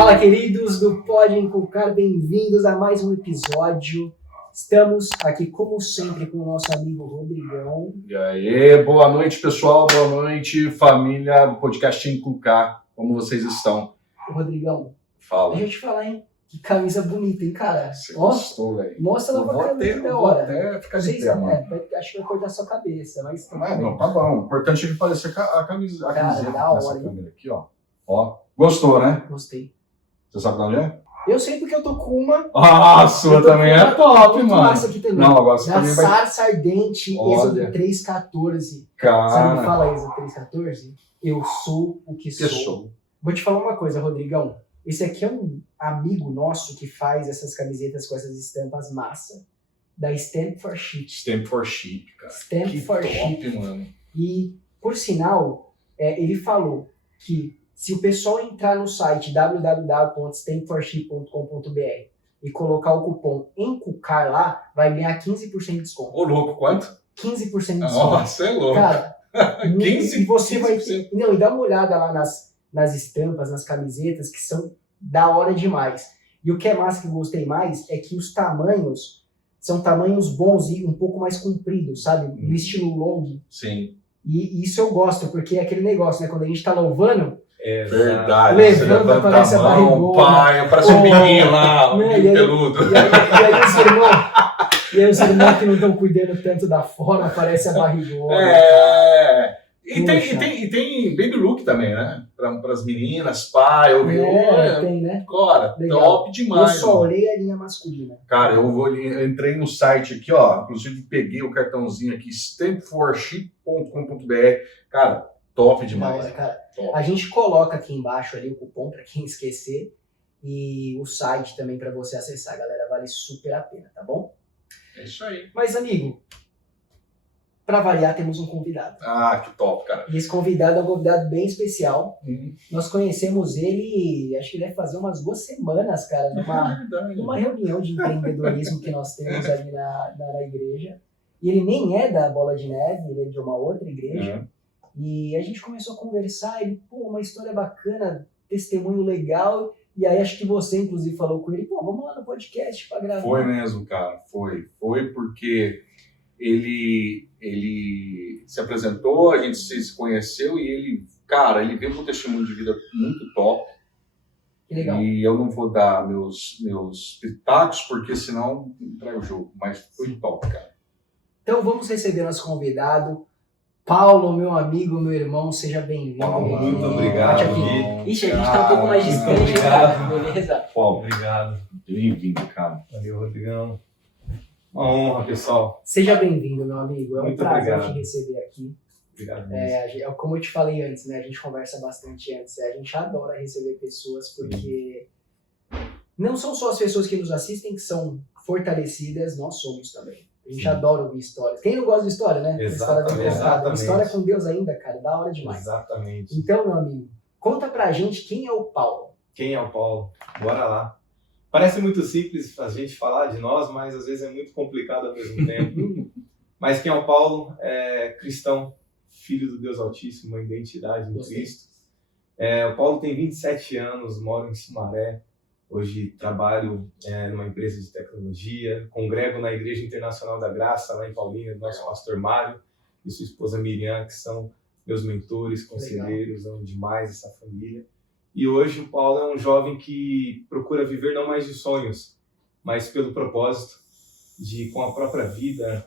Fala, queridos do Pode Inculcar, bem-vindos a mais um episódio. Estamos aqui, como sempre, com o nosso amigo Rodrigão. E aí, boa noite, pessoal, boa noite, família do Podcast Inculcar. Como vocês estão? Rodrigão, Fala. deixa eu te falar, hein? Que camisa bonita, hein, cara? Você Ó, gostou, velho? mostra ela pra câmera da Vou hora. até ficar de Vocês, pé, mano. acho que vai cortar sua cabeça, mas... Não, tá bom. O importante é que pareça a camisa, Cara, camiseta da nessa hora, hein? câmera aqui, ó. Ó, gostou, né? Gostei. Você sabe de onde é? Eu sei porque eu tô com uma... Ah, a sua Eu tô também com é uma top, muito mano. massa aqui também. Não, agora você Da também vai... Sarsa Ardente, Olha. Êxodo 3,14. Você não me Cara, fala Êxodo 3,14? Eu sou o que sou. sou. Vou te falar uma coisa, Rodrigão. Esse aqui é um amigo nosso que faz essas camisetas com essas estampas massa, da Stamp for Ship. Stamp for Ship, cara. Stamp Que for top, Ship. mano. E, por sinal, ele falou que se o pessoal entrar no site www.stampforship.com.br e colocar o cupom ENCUCAR lá, vai ganhar 15% de desconto. Ô, louco, quanto? 15% de desconto. Nossa, é louco. Cara, 15%. e você vai ter... Não, e dá uma olhada lá nas estampas, nas camisetas, que são da hora demais. E o que é massa que eu gostei mais é que os tamanhos são tamanhos bons e um pouco mais compridos, sabe? No estilo long. Sim. E isso eu gosto, porque é aquele negócio, né? Quando a gente tá louvando, Verdade. Levanta, Você levanta parece a a mão, barrigona. pai, parece um menino lá, um Né, menino e aí- peludo. e aí os irmãos que não estão cuidando tanto da forma, parece a barrigona. É. E Poxa. tem Baby Look também, né? Para as meninas, pai, eu vi. Tem, né? Cara, Legal. top Eu demais. só mano. olhei a linha masculina. Cara, eu entrei no site aqui, ó. Inclusive peguei o cartãozinho aqui, stampforship.com.br. Cara, top Da demais. hora, cara. Top. A gente coloca aqui embaixo ali o cupom para quem esquecer e o site também para você acessar, galera. Vale super a pena, tá bom? É isso aí. Mas, amigo, para variar, temos um convidado. Ah, que top, cara. E esse convidado é um convidado bem especial. Nós conhecemos ele, acho que deve fazer umas 2 semanas, cara, numa reunião de empreendedorismo que nós temos ali na igreja. E ele nem é da Bola de Neve, ele é de uma outra igreja. E a gente começou a conversar, ele, uma história bacana, testemunho legal. E aí acho que você, inclusive, falou com ele, vamos lá no podcast pra gravar. Foi mesmo, cara. Foi porque ele se apresentou, a gente se conheceu e ele veio com um testemunho de vida muito top. Que legal. E eu não vou dar meus pitacos, porque senão entrega o jogo. Mas foi top, cara. Então vamos receber nosso convidado, Paulo, meu amigo, meu irmão, seja bem-vindo. Paulo, muito Bate obrigado, aqui. Gui. Ixi, a gente tá um pouco mais Muito distante, obrigado. cara, beleza? Paulo, Obrigado. bem-vindo, cara. Valeu, Rodrigão. Uma honra, pessoal. Seja bem-vindo, meu amigo. É um Muito prazer obrigado. te receber aqui. Obrigado mesmo. Como eu te falei antes, né? A gente conversa bastante antes. A gente adora receber pessoas porque não são só as pessoas que nos assistem que são fortalecidas, nós somos também. A gente Sim. adora ouvir histórias. Quem não gosta de história, né? História bem contada. Exatamente. História com Deus ainda, cara, da hora demais. Exatamente. Então, meu amigo, conta pra gente quem é o Paulo. Quem é o Paulo? Bora lá. Parece muito simples a gente falar de nós, mas às vezes é muito complicado ao mesmo tempo. Mas quem é o Paulo? É cristão, filho do Deus Altíssimo, uma identidade no Gostei. Cristo. O Paulo tem 27 anos, mora em Sumaré. Hoje trabalho numa empresa de tecnologia, congrego na Igreja Internacional da Graça, lá em Paulínia, do nosso pastor Mário e sua esposa Miriam, que são meus mentores, conselheiros, amo demais essa família. E hoje o Paulo é um jovem que procura viver não mais de sonhos, mas pelo propósito de, com a própria vida,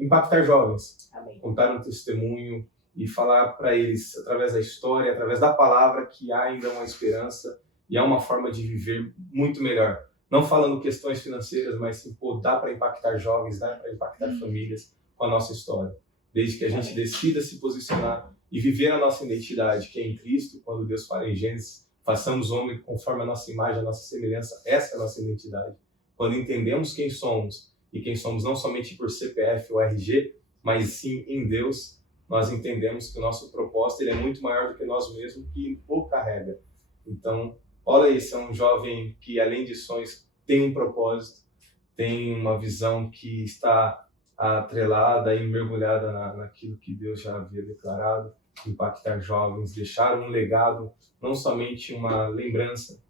impactar jovens, Amém. contar um testemunho e falar para eles, através da história, através da palavra, que há ainda uma esperança e há uma forma de viver muito melhor. Não falando questões financeiras, mas sim, dá para impactar jovens, dá para impactar famílias com a nossa história. Desde que a gente decida se posicionar e viver a nossa identidade, que é em Cristo, quando Deus fala em Gênesis, façamos homem conforme a nossa imagem, a nossa semelhança, essa é a nossa identidade. Quando entendemos quem somos, e quem somos não somente por CPF ou RG, mas sim em Deus, nós entendemos que o nosso propósito ele é muito maior do que nós mesmos, que o carrega. Então, olha isso, é um jovem que, além de sonhos, tem um propósito, tem uma visão que está atrelada e mergulhada naquilo que Deus já havia declarado, impactar jovens, deixar um legado, não somente uma lembrança,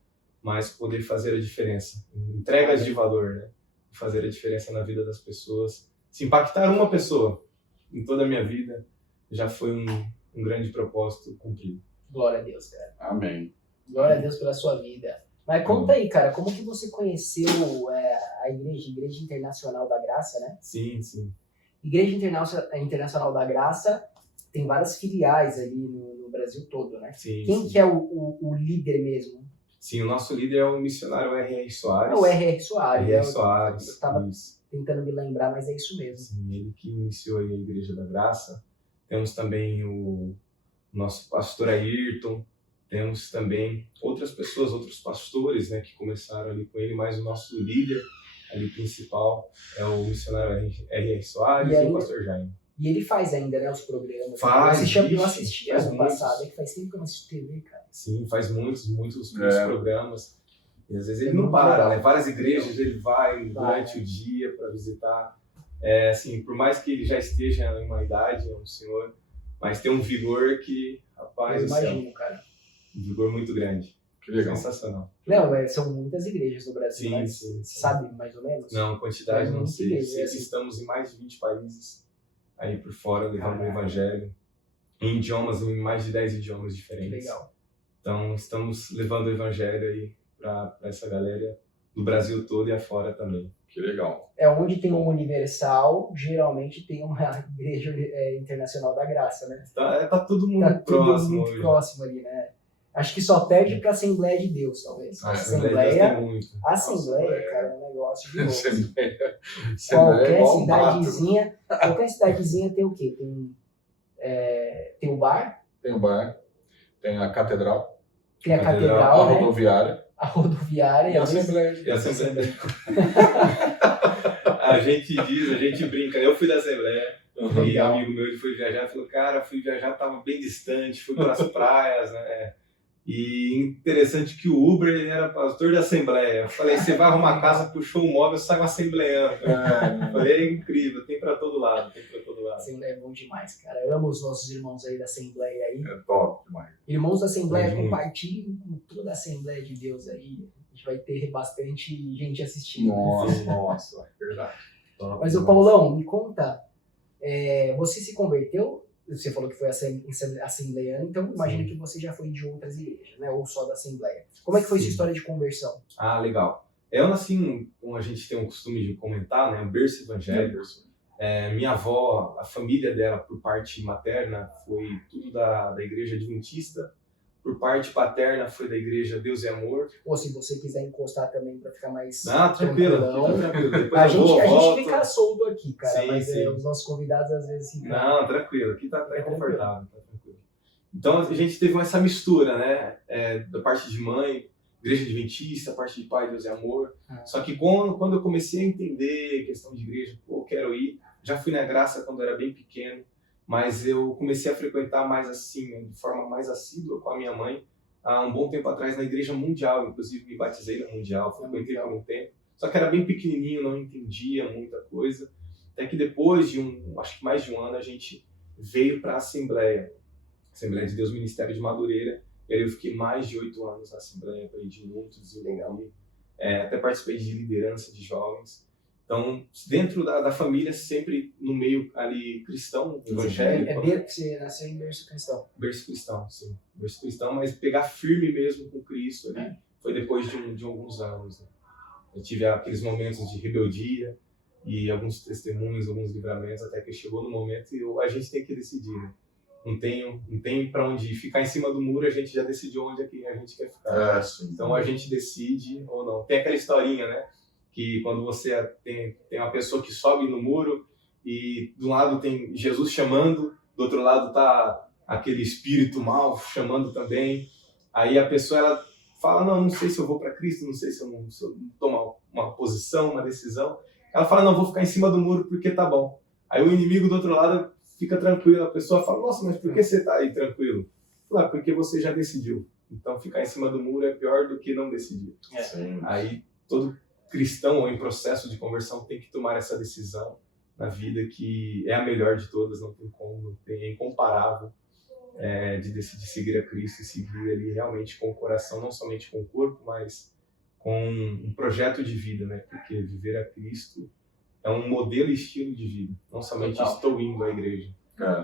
mas poder fazer a diferença. Entregas de valor, né? Fazer a diferença na vida das pessoas. Se impactar uma pessoa em toda a minha vida, já foi um grande propósito cumprido. Glória a Deus, cara. Amém. Glória a Deus pela sua vida. Mas conta aí, cara, como que você conheceu a Igreja Internacional da Graça, né? Sim. Igreja Internacional da Graça tem várias filiais ali no Brasil todo, né? Quem que é o líder mesmo? Sim, o nosso líder é o missionário R.R. Soares. É o R.R. Soares. R.R. Soares. Eu estava tentando me lembrar, mas é isso mesmo. Sim, ele que iniciou aí a Igreja da Graça. Temos também o nosso pastor Ayrton. Temos também outras pessoas, outros pastores, né, que começaram ali com ele, mas o nosso líder ali principal é o missionário R.R. Soares e o pastor Jaime. E ele faz ainda, né, os programas. Eu assisti ano passado, é que faz tempo que eu não assisto TV, cara. Sim, faz muitos programas. E às vezes ele não para, né? Várias igrejas ele vai durante o dia para visitar. Assim, por mais que ele já esteja em uma idade, é um senhor, mas tem um vigor que, rapaz, eu imagino, cara. Um vigor muito grande. Que legal. Sensacional. Não, são muitas igrejas no Brasil, sim, né? sim. Sabe, mais ou menos? Não, quantidade não sei. Assim. Estamos em mais de 20 países aí por fora, levando o evangelho em idiomas, em mais de 10 idiomas diferentes. Que legal. Então, estamos levando o evangelho aí para essa galera do Brasil todo e afora também. Que legal. Onde tem uma universal, geralmente tem uma igreja internacional da graça, né? Tá todo mundo próximo. Tudo muito próximo ali, né? Acho que só perde para a Assembleia de Deus, talvez. A Assembleia tem muito. A Assembleia, cara, é um negócio de louco. Qualquer cidadezinha tem o quê? Tem o bar. Tem o bar. Tem a catedral. Tem a catedral, a rodoviária. A rodoviária e a Assembleia. A gente brinca. Eu fui da Assembleia. E um amigo meu ele foi viajar, falou, cara, fui viajar, tava bem distante, fui para as praias, né? E interessante que o Uber ele era pastor da Assembleia. Eu falei, você vai arrumar casa, puxou um móvel, sai um assembleiano. Falei, é incrível, tem para todo lado, Assembleia é bom demais, cara. Eu amo os nossos irmãos aí da Assembleia aí. É top demais. Irmãos da Assembleia, compartilhem com toda a Assembleia de Deus aí. A gente vai ter bastante gente assistindo. Nossa, é verdade. Mas o Paulão, me conta, você se converteu? Você falou que foi assembleiano, então imagina que você já foi de outras igrejas, né? Ou só da Assembleia. Como é que foi sua história de conversão? Ah, legal. Eu nasci, como a gente tem o costume de comentar, né? Um berço evangélico. Minha avó, a família dela, por parte materna, foi tudo da Igreja Adventista. Por parte paterna, foi da Igreja Deus e Amor. Ou se você quiser encostar também para ficar mais tranquilo. Depois a gente fica solto aqui, cara, sim, mas sim. Os nossos convidados às vezes ficam... Não, tranquilo, aqui tá confortável, tá tranquilo. Então a gente teve essa mistura, né, da parte de mãe, Igreja Adventista, parte de pai, Deus e Amor. Só que quando eu comecei a entender questão de igreja, eu quero ir, já fui na Graça quando eu era bem pequeno, mas eu comecei a frequentar mais assim, de forma mais assídua com a minha mãe, há um bom tempo atrás na Igreja Mundial, inclusive me batizei na Mundial, frequentei por um tempo, só que era bem pequenininho, não entendia muita coisa, até que depois de acho que mais de um ano, a gente veio para a Assembleia de Deus Ministério de Madureira, e aí eu fiquei mais de 8 anos na Assembleia, aprendi muito, desenvolvi, até participei de liderança de jovens. Então, dentro da família, sempre no meio ali cristão, evangélico. Você nasceu em berço cristão? Berço cristão, sim. Berço cristão, mas pegar firme mesmo com Cristo ali, foi depois de alguns anos. Né? Eu tive aqueles momentos de rebeldia e alguns testemunhos, alguns livramentos, até que chegou no momento e a gente tem que decidir, né? Não tem para onde ir. Ficar em cima do muro, a gente já decidiu onde é que a gente quer ficar. Então, a gente decide ou não. Tem aquela historinha, né? Que quando você tem uma pessoa que sobe no muro e do lado tem Jesus chamando, do outro lado tá aquele espírito mal chamando também. Aí a pessoa ela fala, não sei se eu vou para Cristo, não sei se eu não tomo uma posição, uma decisão. Ela fala, não, vou ficar em cima do muro porque tá bom. Aí o inimigo do outro lado fica tranquilo, a pessoa fala, nossa, mas por que você tá aí tranquilo? Fala, porque você já decidiu. Então ficar em cima do muro é pior do que não decidir. Aí todo cristão ou em processo de conversão tem que tomar essa decisão na vida que é a melhor de todas, não tem como, é incomparável de decidir seguir a Cristo e seguir ali realmente com o coração, não somente com o corpo, mas com um projeto de vida, né? Porque viver a Cristo é um modelo e estilo de vida. Não somente estou indo à igreja.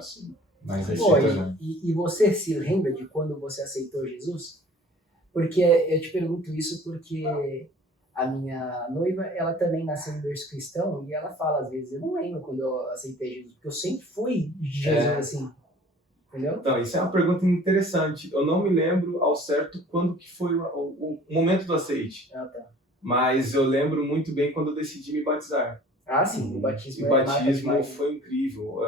Sim. Mas é Pô, né? e você se lembra de quando você aceitou Jesus? Porque eu te pergunto isso porque a minha noiva, ela também nasceu em berço cristão e ela fala às vezes, eu não lembro quando eu aceitei Jesus, porque eu sempre fui de Jesus assim, entendeu? Então, isso é uma pergunta interessante. Eu não me lembro ao certo quando que foi o momento do aceite. Ah, tá. Mas eu lembro muito bem quando eu decidi me batizar. Ah, sim, o batismo O batismo foi incrível.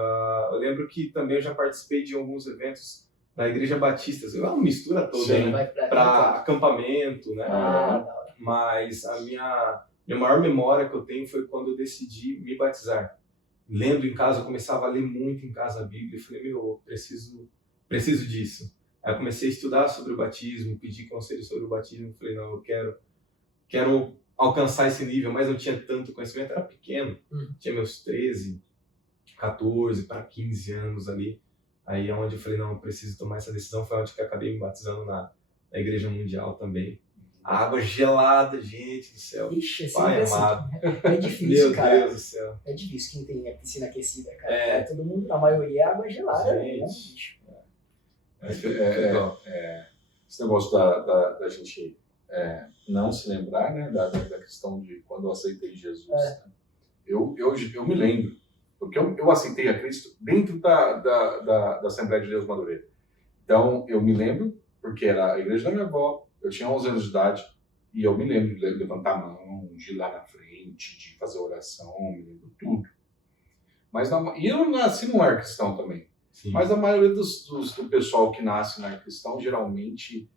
Eu lembro que também eu já participei de alguns eventos da Igreja Batista. É uma mistura toda, Sim. né? Para acampamento, né? Ah, da hora. Mas a minha maior memória que eu tenho foi quando eu decidi me batizar. Lendo em casa, eu começava a ler muito em casa a Bíblia. Eu falei, eu preciso disso. Aí eu comecei a estudar sobre o batismo, pedi conselho sobre o batismo. Eu falei, não, eu quero alcançar esse nível, mas não tinha tanto conhecimento, era pequeno. Tinha meus 13, 14 para 15 anos ali. Aí é onde eu falei, não, eu preciso tomar essa decisão. Foi onde que eu acabei me batizando na Igreja Mundial também. A água gelada, gente do céu. Ixi, Pai assim, amado. é difícil, Meu cara. Deus do céu. É difícil quem tem a piscina aquecida, cara. Todo mundo, a maioria é água gelada, né? Gente. Esse negócio da gente não se lembrar, né, da questão de quando eu aceitei Jesus. Né? Eu me lembro, porque eu aceitei a Cristo dentro da Assembleia de Deus Madureira. Então, eu me lembro, porque era a igreja da minha avó, eu tinha 11 anos de idade, e eu me lembro de levantar a mão, de ir lá na frente, de fazer oração, me lembro tudo. E eu nasci num lar cristão também. Sim. Mas a maioria do pessoal que nasce no lar cristão, geralmente,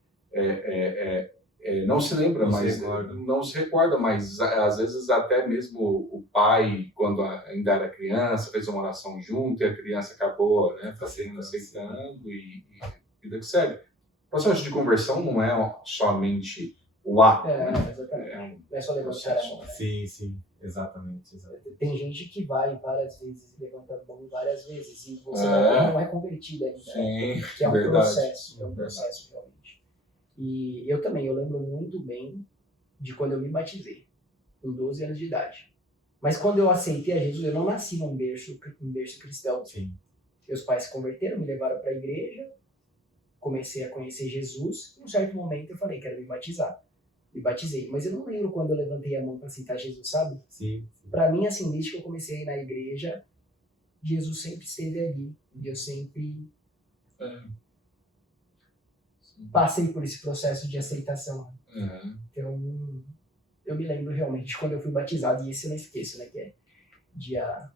não se lembra mais, não se recorda, mas às vezes até mesmo o pai, quando ainda era criança, fez uma oração junto e a criança acabou, né, aceitando e vida que segue. O processo de conversão não é somente o ato. Exatamente. Não é só levantar a mão. Sim, exatamente. Tem gente que vai várias vezes, levanta a mão várias vezes e você não é convertido ainda. Sim, que é um verdade. processo, realmente. E eu também, eu lembro muito bem de quando eu me batizei, com 12 anos de idade. Mas quando eu aceitei a Jesus, eu não nasci num berço cristão. Sim. Meus pais se converteram, me levaram para a igreja, comecei a conhecer Jesus. Em um certo momento eu falei, quero me batizar. Me batizei, mas eu não lembro quando eu levantei a mão para aceitar Jesus, sabe? Sim. Para mim, assim, desde que eu comecei a ir na igreja, Jesus sempre esteve ali. E eu sempre passei por esse processo de aceitação. Então, eu me lembro realmente quando eu fui batizado, e esse eu não esqueço, né? Que é dia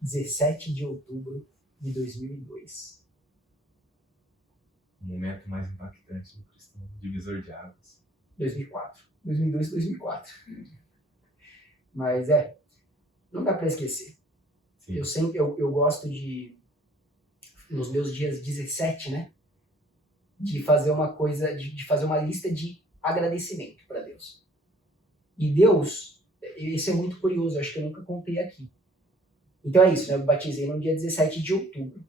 17 de outubro de 2002. O momento mais impactante do cristão, divisor de águas. 2004. 2002, 2004. Mas não dá pra esquecer. Sim. Eu gosto de, nos meus dias 17, né? De fazer uma coisa, de fazer uma lista de agradecimento para Deus. E Deus, isso é muito curioso, acho que eu nunca contei aqui. Então é isso, né? Eu me batizei no dia 17 de outubro.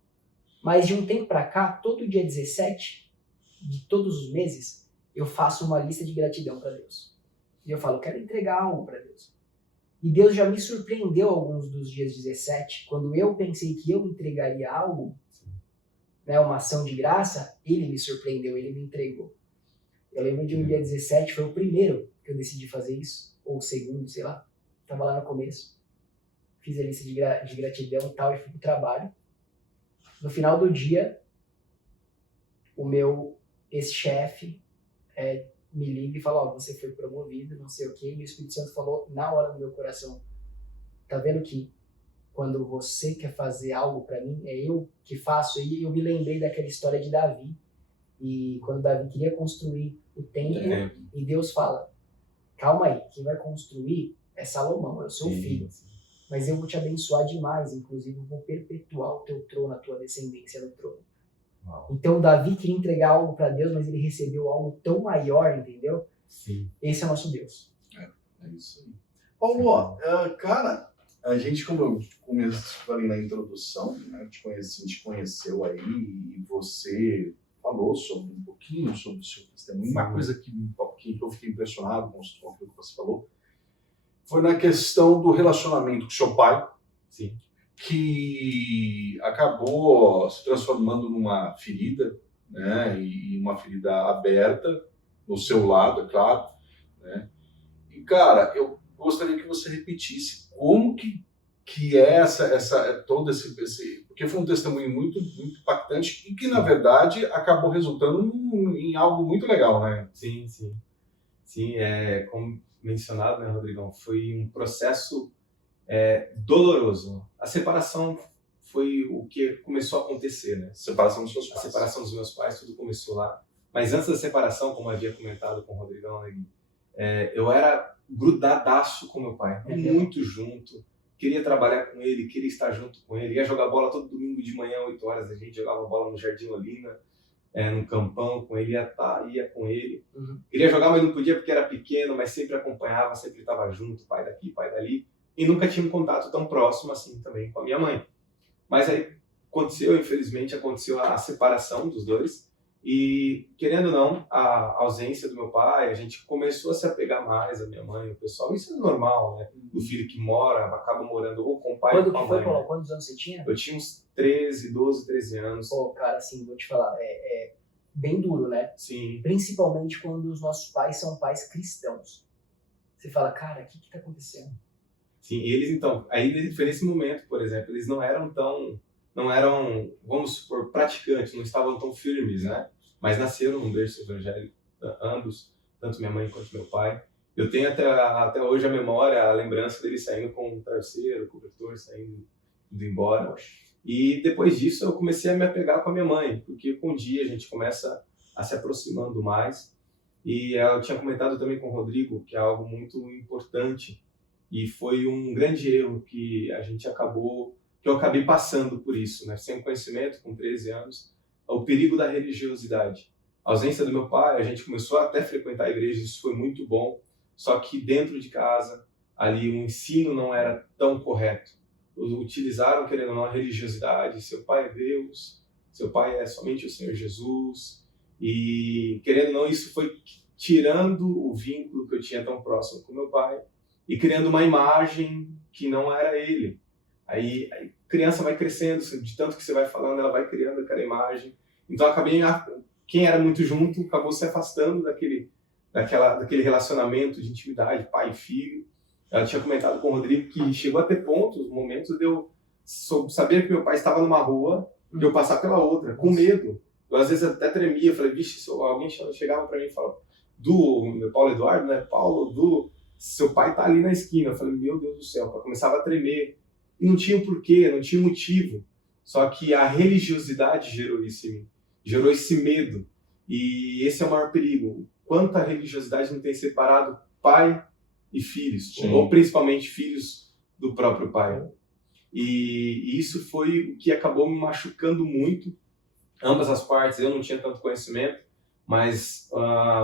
Mas de um tempo para cá, todo dia 17, de todos os meses, eu faço uma lista de gratidão para Deus. E eu falo, quero entregar algo para Deus. E Deus já me surpreendeu alguns dos dias 17, quando eu pensei que eu entregaria algo, né, uma ação de graça, Ele me surpreendeu, Ele me entregou. Eu lembro de um dia 17, foi o primeiro que eu decidi fazer isso, ou o segundo, sei lá. Estava lá no começo. Fiz a lista de gratidão e tal, e fui pro trabalho. No final do dia, o meu ex-chefe me liga e fala, você foi promovido, não sei o quê, e o Espírito Santo falou na hora no meu coração, tá vendo que quando você quer fazer algo para mim, é eu que faço, e eu me lembrei daquela história de Davi, e quando Davi queria construir o templo, e Deus fala, calma aí, quem vai construir é Salomão, é o seu filho, mas eu vou te abençoar demais, inclusive eu vou perpetuar o teu trono, a tua descendência no trono. Uau. Então Davi queria entregar algo para Deus, mas ele recebeu algo tão maior, entendeu? Sim. Esse é o nosso Deus. É isso aí. Paulo, cara, a gente, como eu falei na introdução, né, a gente te conheceu aí e você falou um pouquinho sobre o seu testemunho. Uma coisa que que eu fiquei impressionado com aquilo que você falou, foi na questão do relacionamento com seu pai, Sim. que acabou se transformando numa ferida, né, e uma ferida aberta no seu lado, é claro, né? E cara, eu gostaria que você repetisse como que é todo esse, porque foi um testemunho muito impactante e que na verdade acabou resultando em algo muito legal, né? Sim, sim. Sim, como mencionado, né, Rodrigão, foi um processo doloroso. A separação foi o que começou a acontecer, né? Separação dos seus A pais. separação dos meus pais, tudo começou lá. Mas antes da separação, como havia comentado com o Rodrigão, né, Gui, eu era grudadaço com meu pai, muito junto. Queria trabalhar com ele, queria estar junto com ele. Ia jogar bola todo domingo de manhã, 8 horas, a gente jogava bola no Jardim Olina, no campão com ele, ia com ele. Uhum. Queria jogar, mas não podia porque era pequeno, mas sempre acompanhava, sempre estava junto, pai daqui, pai dali. E nunca tinha um contato tão próximo assim também com a minha mãe. Mas aí infelizmente, aconteceu a separação dos dois. E, querendo ou não, a ausência do meu pai, a gente começou a se apegar mais à minha mãe, o pessoal. Isso é normal, né? Do filho que acaba morando ou com o pai Quando ou com a que foi, mãe. Paulo? Quantos anos você tinha? Eu tinha uns 12, 13 anos. Pô, cara, assim, vou te falar, é bem duro, né? Sim. Principalmente quando os nossos pais são pais cristãos. Você fala, cara, o que tá acontecendo? Sim, eles então, aí foi nesse momento, por exemplo, eles não eram, vamos supor, praticantes, não estavam tão firmes, né? Mas nasceram num berço evangélico, ambos, tanto minha mãe quanto meu pai. Eu tenho até hoje a memória, a lembrança deles saindo com um travesseiro, cobertor, indo embora. E depois disso eu comecei a me apegar com a minha mãe, porque com o dia a gente começa a se aproximando mais. E eu tinha comentado também com o Rodrigo, que é algo muito importante, e foi um grande erro que eu acabei passando por isso, né? Sem conhecimento, com 13 anos, o perigo da religiosidade. A ausência do meu pai, a gente começou até a frequentar a igreja, isso foi muito bom, só que dentro de casa, ali o ensino não era tão correto. Utilizaram, querendo ou não, a religiosidade, seu pai é Deus, seu pai é somente o Senhor Jesus, e querendo ou não, isso foi tirando o vínculo que eu tinha tão próximo com meu pai e criando uma imagem que não era ele. Aí a criança vai crescendo, de tanto que você vai falando, ela vai criando aquela imagem. Então quem era muito junto acabou se afastando daquele relacionamento de intimidade, pai e filho. Ela tinha comentado com o Rodrigo que chegou a ter momentos de eu saber que meu pai estava numa rua, de eu passar pela outra, com medo. Eu às vezes até tremia, falei, vixe, se alguém chegava para mim e falava, meu Paulo Eduardo, né? Paulo, seu pai tá ali na esquina. Eu falei, meu Deus do céu, eu começava a tremer. E não tinha porquê, não tinha motivo. Só que a religiosidade gerou isso em mim, gerou esse medo. E esse é o maior perigo. Quanta religiosidade não tem separado pai e filhos, Sim. ou principalmente filhos do próprio pai. E isso foi o que acabou me machucando muito. Ambas as partes, eu não tinha tanto conhecimento, mas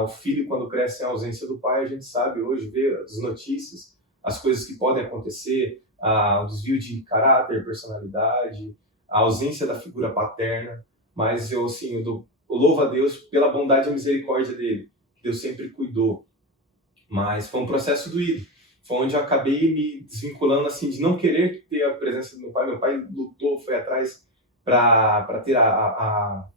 o filho, quando cresce em ausência do pai, a gente sabe hoje, vê as notícias, as coisas que podem acontecer, o desvio de caráter, personalidade, a ausência da figura paterna. Mas eu louvo a Deus pela bondade e misericórdia dele, que Deus sempre cuidou. Mas foi um processo doído. Foi onde eu acabei me desvinculando, assim, de não querer ter a presença do meu pai. Meu pai lutou, foi atrás para ter a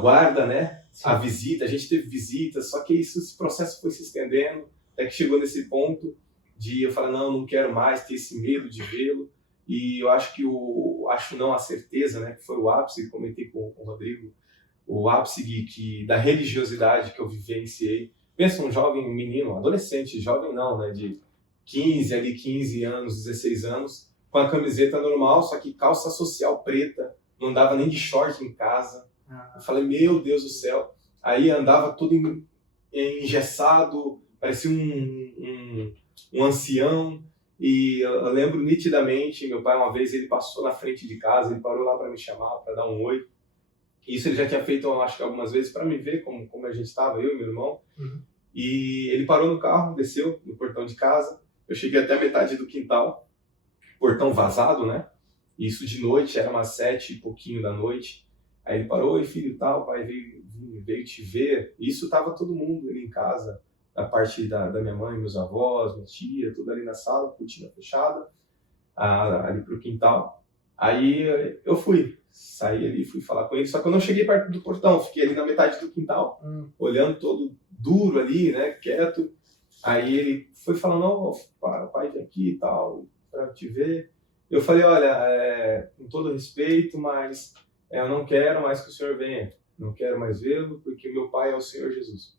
guarda, né? Sim. A visita. A gente teve visitas, só que esse processo foi se estendendo, até que chegou nesse ponto de eu falar, não quero mais ter esse medo de vê-lo. E eu acho que a certeza, né? Que foi o ápice, comentei com o Rodrigo, o ápice da religiosidade que eu vivenciei. Pensa um jovem menino, adolescente, jovem não, né, de 15 anos, 16 anos, com a camiseta normal, só que calça social preta, não andava nem de short em casa. Eu falei, meu Deus do céu. Aí andava todo engessado, parecia um ancião. E eu lembro nitidamente, meu pai uma vez, ele passou na frente de casa, ele parou lá para me chamar, para dar um oi. Isso ele já tinha feito, acho que algumas vezes, para me ver como a gente estava, eu e meu irmão. Uhum. E ele parou no carro, desceu no portão de casa. Eu cheguei até a metade do quintal, portão vazado, né? Isso de noite, era umas 7 e pouquinho da noite. Aí ele parou, e filho, tal, o pai veio te ver. E isso tava todo mundo ali em casa, a parte da minha mãe, meus avós, minha tia, tudo ali na sala, cortina fechada, ali pro quintal. Aí eu saí ali, fui falar com ele, só que eu não cheguei perto do portão, fiquei ali na metade do quintal, olhando todo duro ali, né, quieto. Aí ele foi falando, não, o pai vem aqui e tal, para te ver. Eu falei, olha, com todo respeito, mas eu não quero mais que o senhor venha, não quero mais vê-lo, porque meu pai é o Senhor Jesus.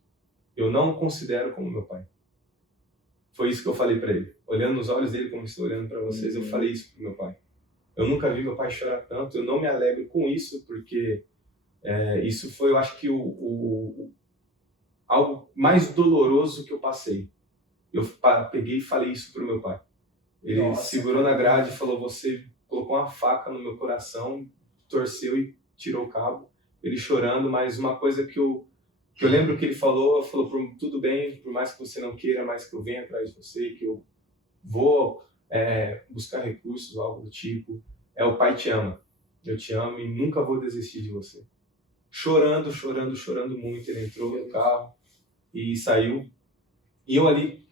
Eu não o considero como meu pai. Foi isso que eu falei para ele. Olhando nos olhos dele, como estou olhando para vocês, eu falei isso pro meu pai. Eu nunca vi meu pai chorar tanto, eu não me alegro com isso, porque isso foi, eu acho que, algo mais doloroso que eu passei. Eu peguei e falei isso pro meu pai. Ele segurou na grade e falou, você colocou uma faca no meu coração, torceu e tirou o cabo. Ele chorando, mas uma coisa que eu lembro que ele falou, tudo bem, por mais que você não queira, mais que eu venha atrás de você, que eu vou buscar recursos ou algo do tipo, o pai te ama. Eu te amo e nunca vou desistir de você. Chorando muito, ele entrou no carro e saiu. E eu ali,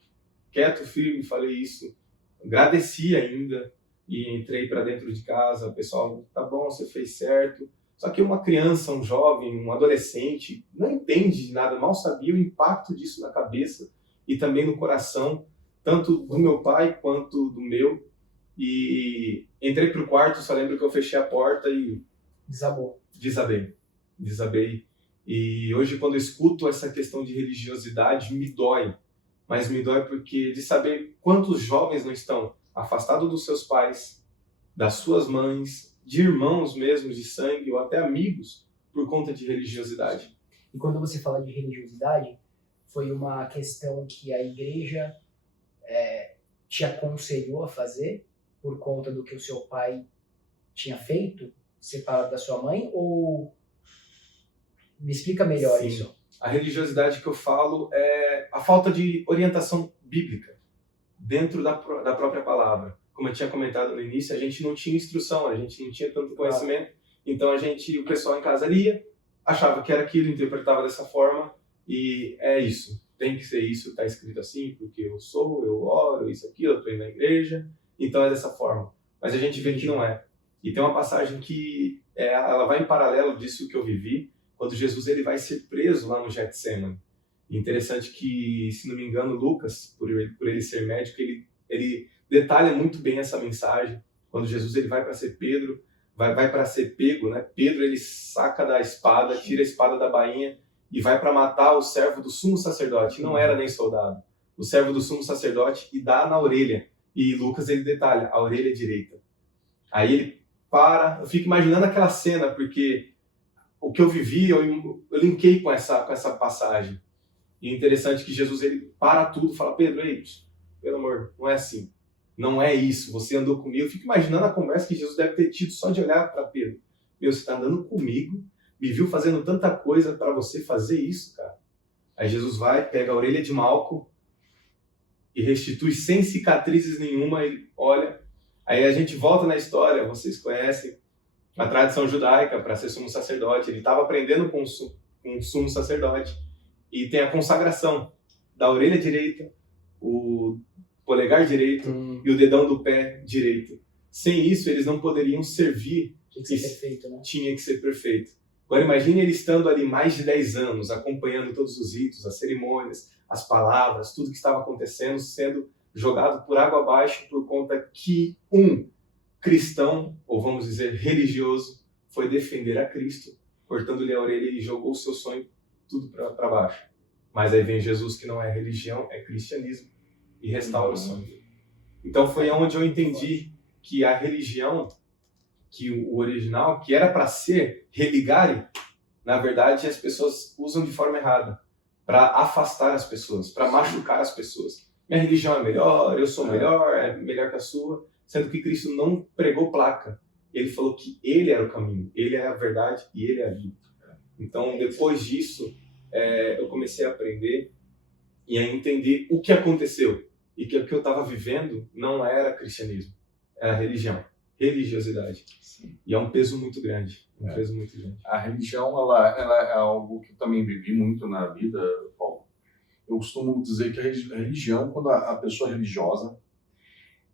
quieto, firme, falei isso, agradeci ainda e entrei para dentro de casa. O pessoal, tá bom, você fez certo. Só que uma criança, um jovem, um adolescente, não entende de nada, mal sabia o impacto disso na cabeça e também no coração, tanto do meu pai quanto do meu. E entrei pro quarto, só lembro que eu fechei a porta e desabei. E hoje, quando eu escuto essa questão de religiosidade, me dói. Mas me dói porque de saber quantos jovens não estão afastados dos seus pais, das suas mães, de irmãos mesmo, de sangue, ou até amigos, por conta de religiosidade. E quando você fala de religiosidade, foi uma questão que a igreja te aconselhou a fazer por conta do que o seu pai tinha feito, separado da sua mãe, ou me explica melhor? Sim. Isso? A religiosidade que eu falo é a falta de orientação bíblica dentro da própria palavra. Como eu tinha comentado no início, a gente não tinha instrução, a gente não tinha tanto conhecimento, então o pessoal em casa lia, achava que era aquilo, interpretava dessa forma, e é isso, tem que ser isso, está escrito assim, porque eu oro, isso aqui, eu estou indo na igreja, então é dessa forma. Mas a gente vê que não é. E tem uma passagem que ela vai em paralelo disso que eu vivi, quando Jesus ele vai ser preso lá no Getsemane. E interessante que, se não me engano, Lucas, por ele ser médico, ele detalha muito bem essa mensagem. Quando Jesus ele vai para ser Pedro, vai para ser pego, né? Pedro ele saca da espada, tira a espada da bainha e vai para matar o servo do sumo sacerdote. Não era nem soldado. O servo do sumo sacerdote e dá na orelha. E Lucas ele detalha a orelha direita. Aí ele para, eu fico imaginando aquela cena, porque o que eu vivi, eu linkei com essa passagem. E é interessante que Jesus ele para tudo e fala, Pedro, ei, pelo amor, não é assim. Não é isso, você andou comigo. Eu fico imaginando a conversa que Jesus deve ter tido só de olhar para Pedro. Meu, você está andando comigo, me viu fazendo tanta coisa para você fazer isso, cara. Aí Jesus vai, pega a orelha de Malco e restitui sem cicatrizes nenhuma, ele olha. Aí a gente volta na história, vocês conhecem a tradição judaica para ser sumo sacerdote. Ele estava aprendendo com um sumo sacerdote. E tem a consagração da orelha direita, o polegar direito e o dedão do pé direito. Sem isso, eles não poderiam servir. Tinha que ser perfeito, né? Tinha que ser perfeito. Agora imagine ele estando ali mais de 10 anos, acompanhando todos os ritos, as cerimônias, as palavras, tudo que estava acontecendo, sendo jogado por água abaixo por conta que um cristão, ou vamos dizer religioso, foi defender a Cristo, cortando-lhe a orelha e jogou o seu sonho tudo para baixo. Mas aí vem Jesus, que não é religião, é cristianismo, e restaura o sonho. Então foi onde eu entendi que a religião, que o original, que era para ser religare, na verdade as pessoas usam de forma errada, para afastar as pessoas, para machucar as pessoas. Minha religião é melhor, eu sou melhor, é melhor que a sua, sendo que Cristo não pregou placa. Ele falou que ele era o caminho, ele é a verdade e ele é a vida. Então, depois disso, eu comecei a aprender e a entender o que aconteceu. E que o que eu estava vivendo não era cristianismo, era religião. religiosidade. Sim. E é um peso muito grande. É. Peso muito grande. A religião, ela é algo que eu também vivi muito na vida, Paulo. Eu costumo dizer que a religião, quando a pessoa é religiosa,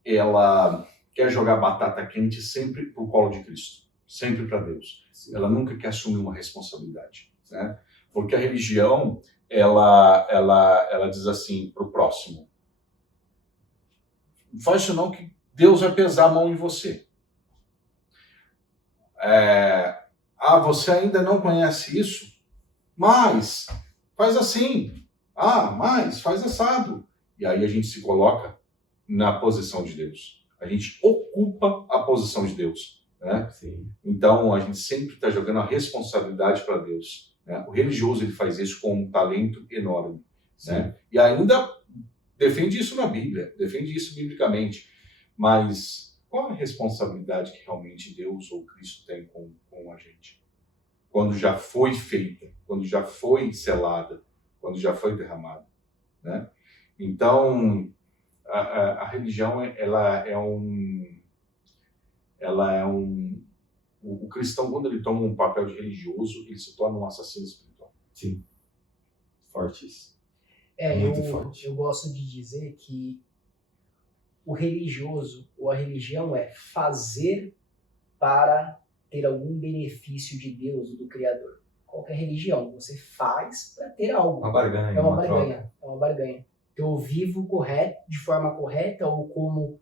ela quer jogar batata quente sempre pro colo de Cristo, sempre para Deus. Sim. Ela nunca quer assumir uma responsabilidade, né? Porque a religião, ela diz assim pro próximo: não faz isso não, que Deus vai pesar a mão em você. Você ainda não conhece isso? Mas faz assim. Mas faz assado. E aí a gente se coloca na posição de Deus. A gente ocupa a posição de Deus, né? Sim. Então a gente sempre está jogando a responsabilidade para Deus, né? O religioso, ele faz isso com um talento enorme, né? E ainda defende isso na Bíblia, defende isso biblicamente. Mas qual é a responsabilidade que realmente Deus ou Cristo tem com a gente? Quando já foi feita, quando já foi selada, quando já foi derramada, né? Então, a religião, o cristão, quando ele toma um papel de religioso, ele se torna um assassino espiritual. Sim. Forte isso. Muito forte. Eu gosto de dizer que o religioso, ou a religião, é fazer para ter algum benefício de Deus ou do Criador. Qualquer religião, você faz para ter algo. Uma barganha. É uma barganha. Então, eu vivo de forma correta, ou como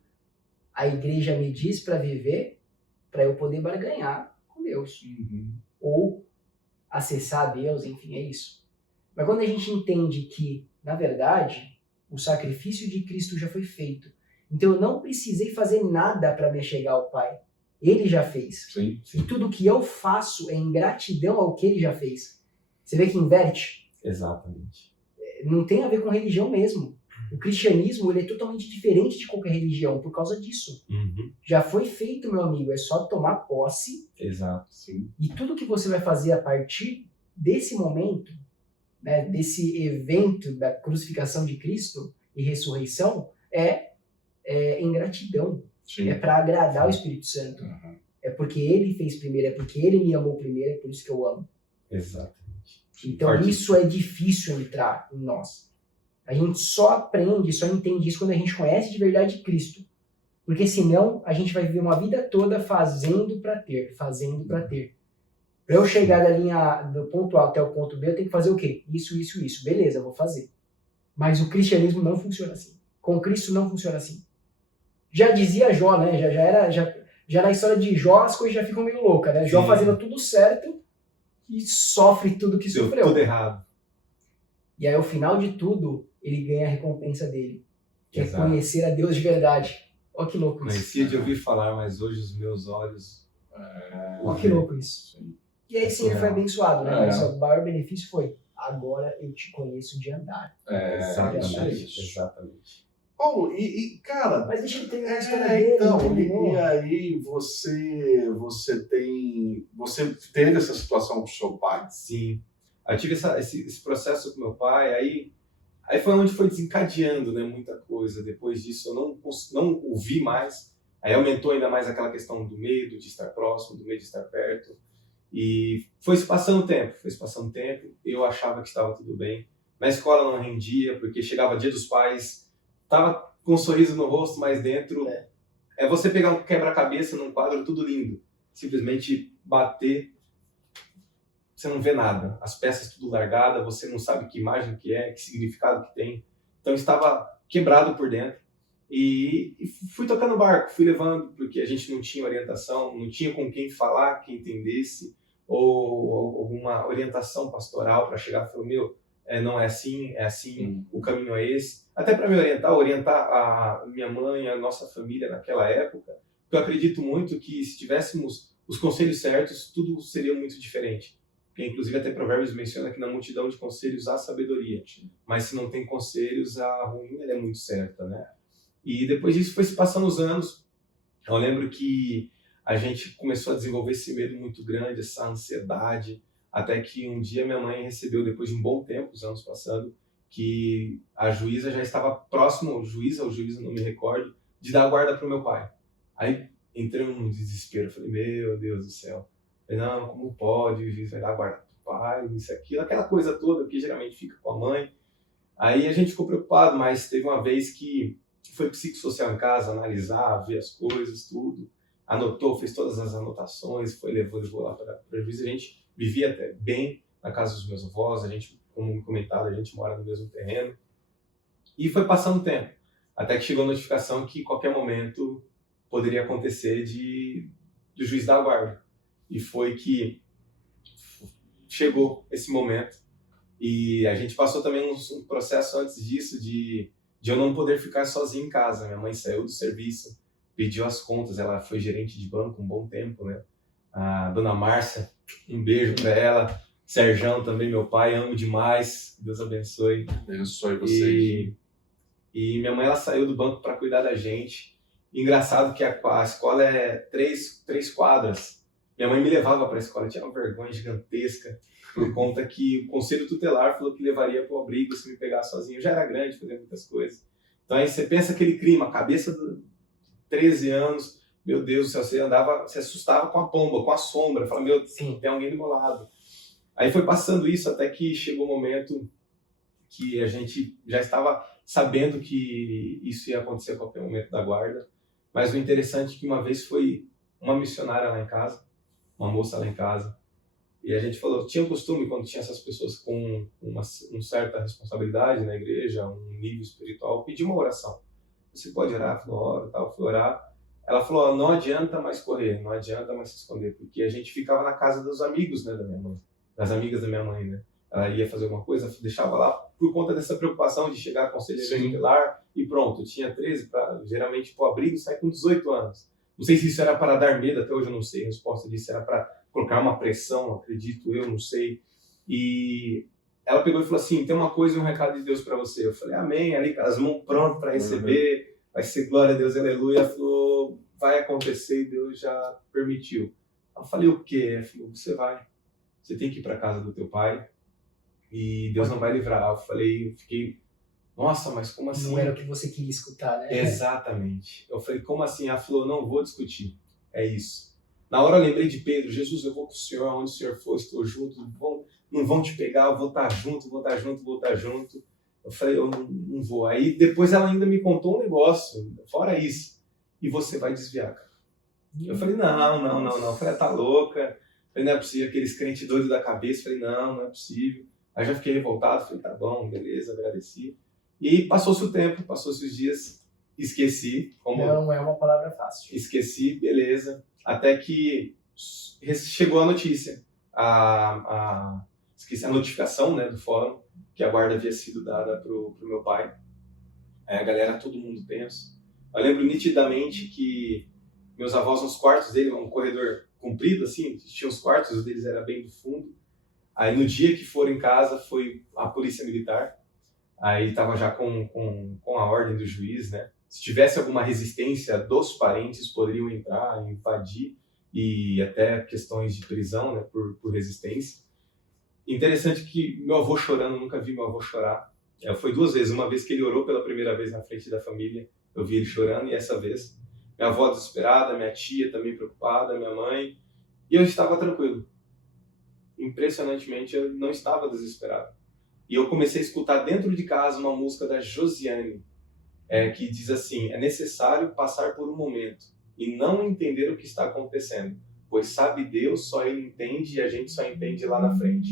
a igreja me diz para viver, para eu poder barganhar com Deus. Uhum. Ou acessar a Deus, enfim, é isso. Mas quando a gente entende que, na verdade, o sacrifício de Cristo já foi feito, então eu não precisei fazer nada para me chegar ao Pai. Ele já fez. Sim. E tudo que eu faço é em gratidão ao que ele já fez. Você vê que inverte? Exatamente. Não tem a ver com religião mesmo. O cristianismo, ele é totalmente diferente de qualquer religião por causa disso. Uhum. Já foi feito, meu amigo, é só tomar posse. Exato. Sim. E tudo que você vai fazer a partir desse momento, né, desse evento da crucificação de Cristo e ressurreição, é em gratidão. Sim. É para agradar o Espírito Santo. Uhum. É porque ele fez primeiro, é porque ele me amou primeiro, é por isso que eu amo. Exatamente. Então Forte. isso é difícil entrar em nós. A gente só aprende, só entende isso quando a gente conhece de verdade Cristo. Porque senão a gente vai viver uma vida toda fazendo para ter, fazendo para ter. Para eu chegar da linha do ponto A até o ponto B, eu tenho que fazer o quê? Isso, isso, isso. Beleza, eu vou fazer. Mas o cristianismo não funciona assim. Com Cristo não funciona assim. Já dizia Jó, né? Já na história de Jó as coisas já ficam meio loucas, né? Jó fazendo tudo certo e sofre tudo que sofreu. Tudo errado. E aí, ao final de tudo, ele ganha a recompensa dele. Que Exato. é conhecer a Deus de verdade. Olha que louco isso. Conhecia de ouvir falar, mas hoje os meus olhos... Olha que louco isso. E aí sim ele foi abençoado, né? Mas o maior benefício foi: agora eu te conheço de andar. Exatamente. Paulo, cara... Mas deixa ele terminar a história dele. Então, e aí você teve essa situação com o seu pai? Sim. Eu tive esse processo com meu pai, aí foi onde foi desencadeando, né, muita coisa. Depois disso eu não ouvi mais, aí aumentou ainda mais aquela questão do medo de estar próximo, do medo de estar perto. E foi se passando o tempo, eu achava que estava tudo bem. Na escola não rendia, porque chegava dia dos pais, tava com um sorriso no rosto, mas dentro é você pegar um quebra-cabeça num quadro tudo lindo, simplesmente bater, você não vê nada, as peças tudo largadas, você não sabe que imagem que é, que significado que tem. Então estava quebrado por dentro e fui tocando barco, fui levando, porque a gente não tinha orientação, não tinha com quem falar, que entendesse, ou alguma orientação pastoral para chegar e falar: não é assim, o caminho é esse. Até para me orientar a minha mãe, a nossa família naquela época, porque eu acredito muito que se tivéssemos os conselhos certos, tudo seria muito diferente. Porque, inclusive, até Provérbios menciona que na multidão de conselhos há sabedoria. Mas se não tem conselhos, a ruim ela é muito certa, né? E depois disso foi se passando os anos. Eu lembro que a gente começou a desenvolver esse medo muito grande, essa ansiedade, até que um dia minha mãe recebeu, depois de um bom tempo, os anos passando, que a juíza já estava próximo, juíza ou juíza, não me recordo, de dar a guarda para o meu pai. Aí entrei num desespero. Eu falei, meu Deus do céu. Eu falei, não, como pode? Vai dar guarda do pai, isso, aquilo, aquela coisa toda que geralmente fica com a mãe. Aí a gente ficou preocupado, mas teve uma vez que foi psicossocial em casa, analisar, ver as coisas, tudo. Anotou, fez todas as anotações, levou lá para a juíza. A gente vivia até bem na casa dos meus avós, a gente, como comentado, a gente mora no mesmo terreno. E foi passando o tempo, até que chegou a notificação que qualquer momento poderia acontecer do juiz dar a guarda. E foi que chegou esse momento. E a gente passou também um processo antes disso de eu não poder ficar sozinho em casa. Minha mãe saiu do serviço, pediu as contas, ela foi gerente de banco um bom tempo, né? A dona Márcia, um beijo para ela. Serjão também, meu pai, amo demais, Deus abençoe. Abençoe vocês. E minha mãe, ela saiu do banco para cuidar da gente. Engraçado que a escola é 3 quadras. Minha mãe me levava para a escola, eu tinha uma vergonha gigantesca, por conta que o conselho tutelar falou que levaria para o abrigo se me pegar sozinho. Eu já era grande, fazia muitas coisas. Então aí você pensa aquele clima, a cabeça de 13 anos, meu Deus do céu, você andava, você assustava com a pomba, com a sombra, falava, meu Deus, tem alguém do meu lado. Aí foi passando isso até que chegou o momento que a gente já estava sabendo que isso ia acontecer a qualquer momento da guarda. Mas o interessante é que uma vez foi uma missionária lá em casa, uma moça lá em casa, e a gente falou, tinha o costume, quando tinha essas pessoas com uma certa responsabilidade na igreja, um nível espiritual, pedir uma oração. Você pode orar? Falou, ora, tal, fui orar. Ela falou, não adianta mais correr, não adianta mais se esconder, porque a gente ficava na casa dos amigos, né, da minha mãe, das amigas da minha mãe, né? Ela ia fazer alguma coisa, deixava lá por conta dessa preocupação de chegar a conselheiro tutelar e pronto, tinha 13 para geralmente o abrigo sai com 18 anos. Não sei se isso era para dar medo, até hoje eu não sei a resposta disso, era para colocar uma pressão, acredito eu, não sei. E ela pegou e falou assim, tem uma coisa e um recado de Deus para você. Eu falei, amém, ali com as mãos prontas para receber, vai ser glória a Deus, aleluia. Ela falou, vai acontecer e Deus já permitiu. Eu falei, o quê? Ela falou, você tem que ir para a casa do teu pai e Deus não vai livrar. Eu fiquei, nossa, mas como assim? Não era o que você queria escutar, né? Exatamente. Eu falei, como assim? Ela falou, não vou discutir, é isso. Na hora eu lembrei de Pedro, Jesus, eu vou com o Senhor, onde o Senhor for, estou junto, não vão te pegar, eu vou estar junto. Eu falei, eu não vou. Aí depois ela ainda me contou um negócio, fora isso, e você vai desviar, cara. Eu falei, não. Eu falei, tá louca. Eu falei, não é possível, aqueles crentes doidos da cabeça. Eu falei, não é possível. Aí já fiquei revoltado, falei, tá bom, beleza, agradeci. E passou-se o tempo, passou-se os dias, esqueci. Não é uma palavra fácil. Esqueci, beleza. Até que chegou a notícia, esqueci a notificação, né, do fórum, que a guarda havia sido dada pro meu pai. Aí a galera, todo mundo tenso. Eu lembro nitidamente que meus avós, nos quartos dele, um corredor comprido, assim, tinha os quartos, os deles era bem do fundo. Aí no dia que foram em casa, foi a polícia militar. Aí estava já com a ordem do juiz, né? Se tivesse alguma resistência dos parentes, poderiam entrar, invadir, e até questões de prisão, né, por resistência. Interessante que meu avô chorando, nunca vi meu avô chorar. Foi 2 vezes, uma vez que ele orou pela primeira vez na frente da família, eu vi ele chorando, e essa vez, minha avó desesperada, minha tia também preocupada, minha mãe, e eu estava tranquilo. Impressionantemente, eu não estava desesperado. E eu comecei a escutar dentro de casa uma música da Josiane, que diz assim, é necessário passar por um momento e não entender o que está acontecendo, pois sabe Deus, só Ele entende e a gente só entende lá na frente.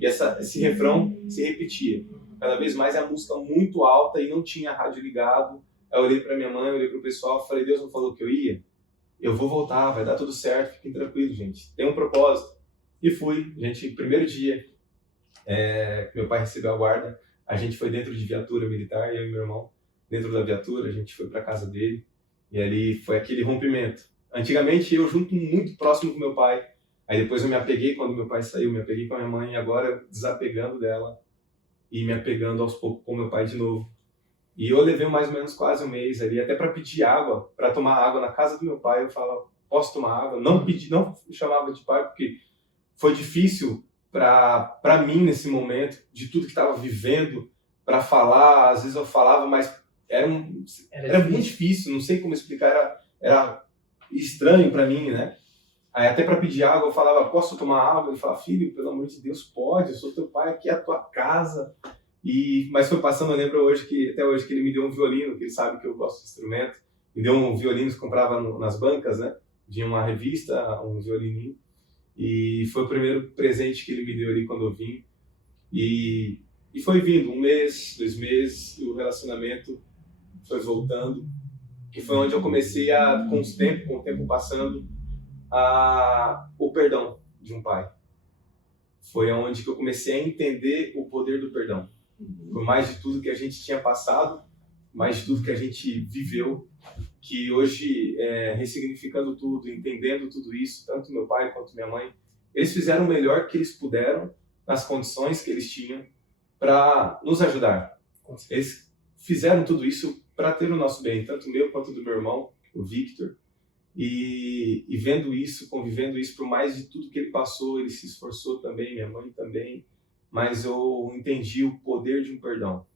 E esse refrão se repetia. Cada vez mais a música muito alta e não tinha rádio ligado. Eu olhei para minha mãe, olhei para o pessoal, falei, Deus não falou que eu ia? Eu vou voltar, vai dar tudo certo, fiquem tranquilos, gente. Tem um propósito. E fui, gente, primeiro dia, meu pai recebeu a guarda, a gente foi dentro de viatura militar, eu e meu irmão, dentro da viatura, a gente foi para casa dele, e ali foi aquele rompimento. Antigamente eu junto muito próximo com meu pai, aí depois eu me apeguei quando meu pai saiu, me apeguei com a minha mãe, e agora desapegando dela e me apegando aos poucos com meu pai de novo. E eu levei mais ou menos quase um mês ali, até para pedir água, para tomar água na casa do meu pai, eu falava, posso tomar água? Não chamava de pai, porque foi difícil para mim nesse momento, de tudo que estava vivendo, para falar, às vezes eu falava, mas era muito difícil, não sei como explicar, era estranho para mim, né? Aí até para pedir água eu falava, posso tomar água? Ele falava, filho, pelo amor de Deus, pode, eu sou teu pai, aqui é a tua casa. Mas foi passando, eu lembro até hoje que ele me deu um violino, que ele sabe que eu gosto de instrumento, me deu um violino que comprava nas bancas, né? Vinha uma revista, um violininho, e foi o primeiro presente que ele me deu ali quando eu vim. E foi vindo, 1 mês, 2 meses, e o relacionamento foi voltando. E foi onde eu comecei com o tempo passando, o perdão de um pai. Foi onde que eu comecei a entender o poder do perdão. Por mais de tudo que a gente tinha passado, mais de tudo que a gente viveu, que hoje, ressignificando tudo, entendendo tudo isso, tanto meu pai quanto minha mãe, eles fizeram o melhor que eles puderam, nas condições que eles tinham, para nos ajudar. Eles fizeram tudo isso para ter o nosso bem, tanto meu quanto do meu irmão, o Victor. E vendo isso, convivendo isso, por mais de tudo que ele passou, ele se esforçou também, minha mãe também, mas eu entendi o poder de um perdão,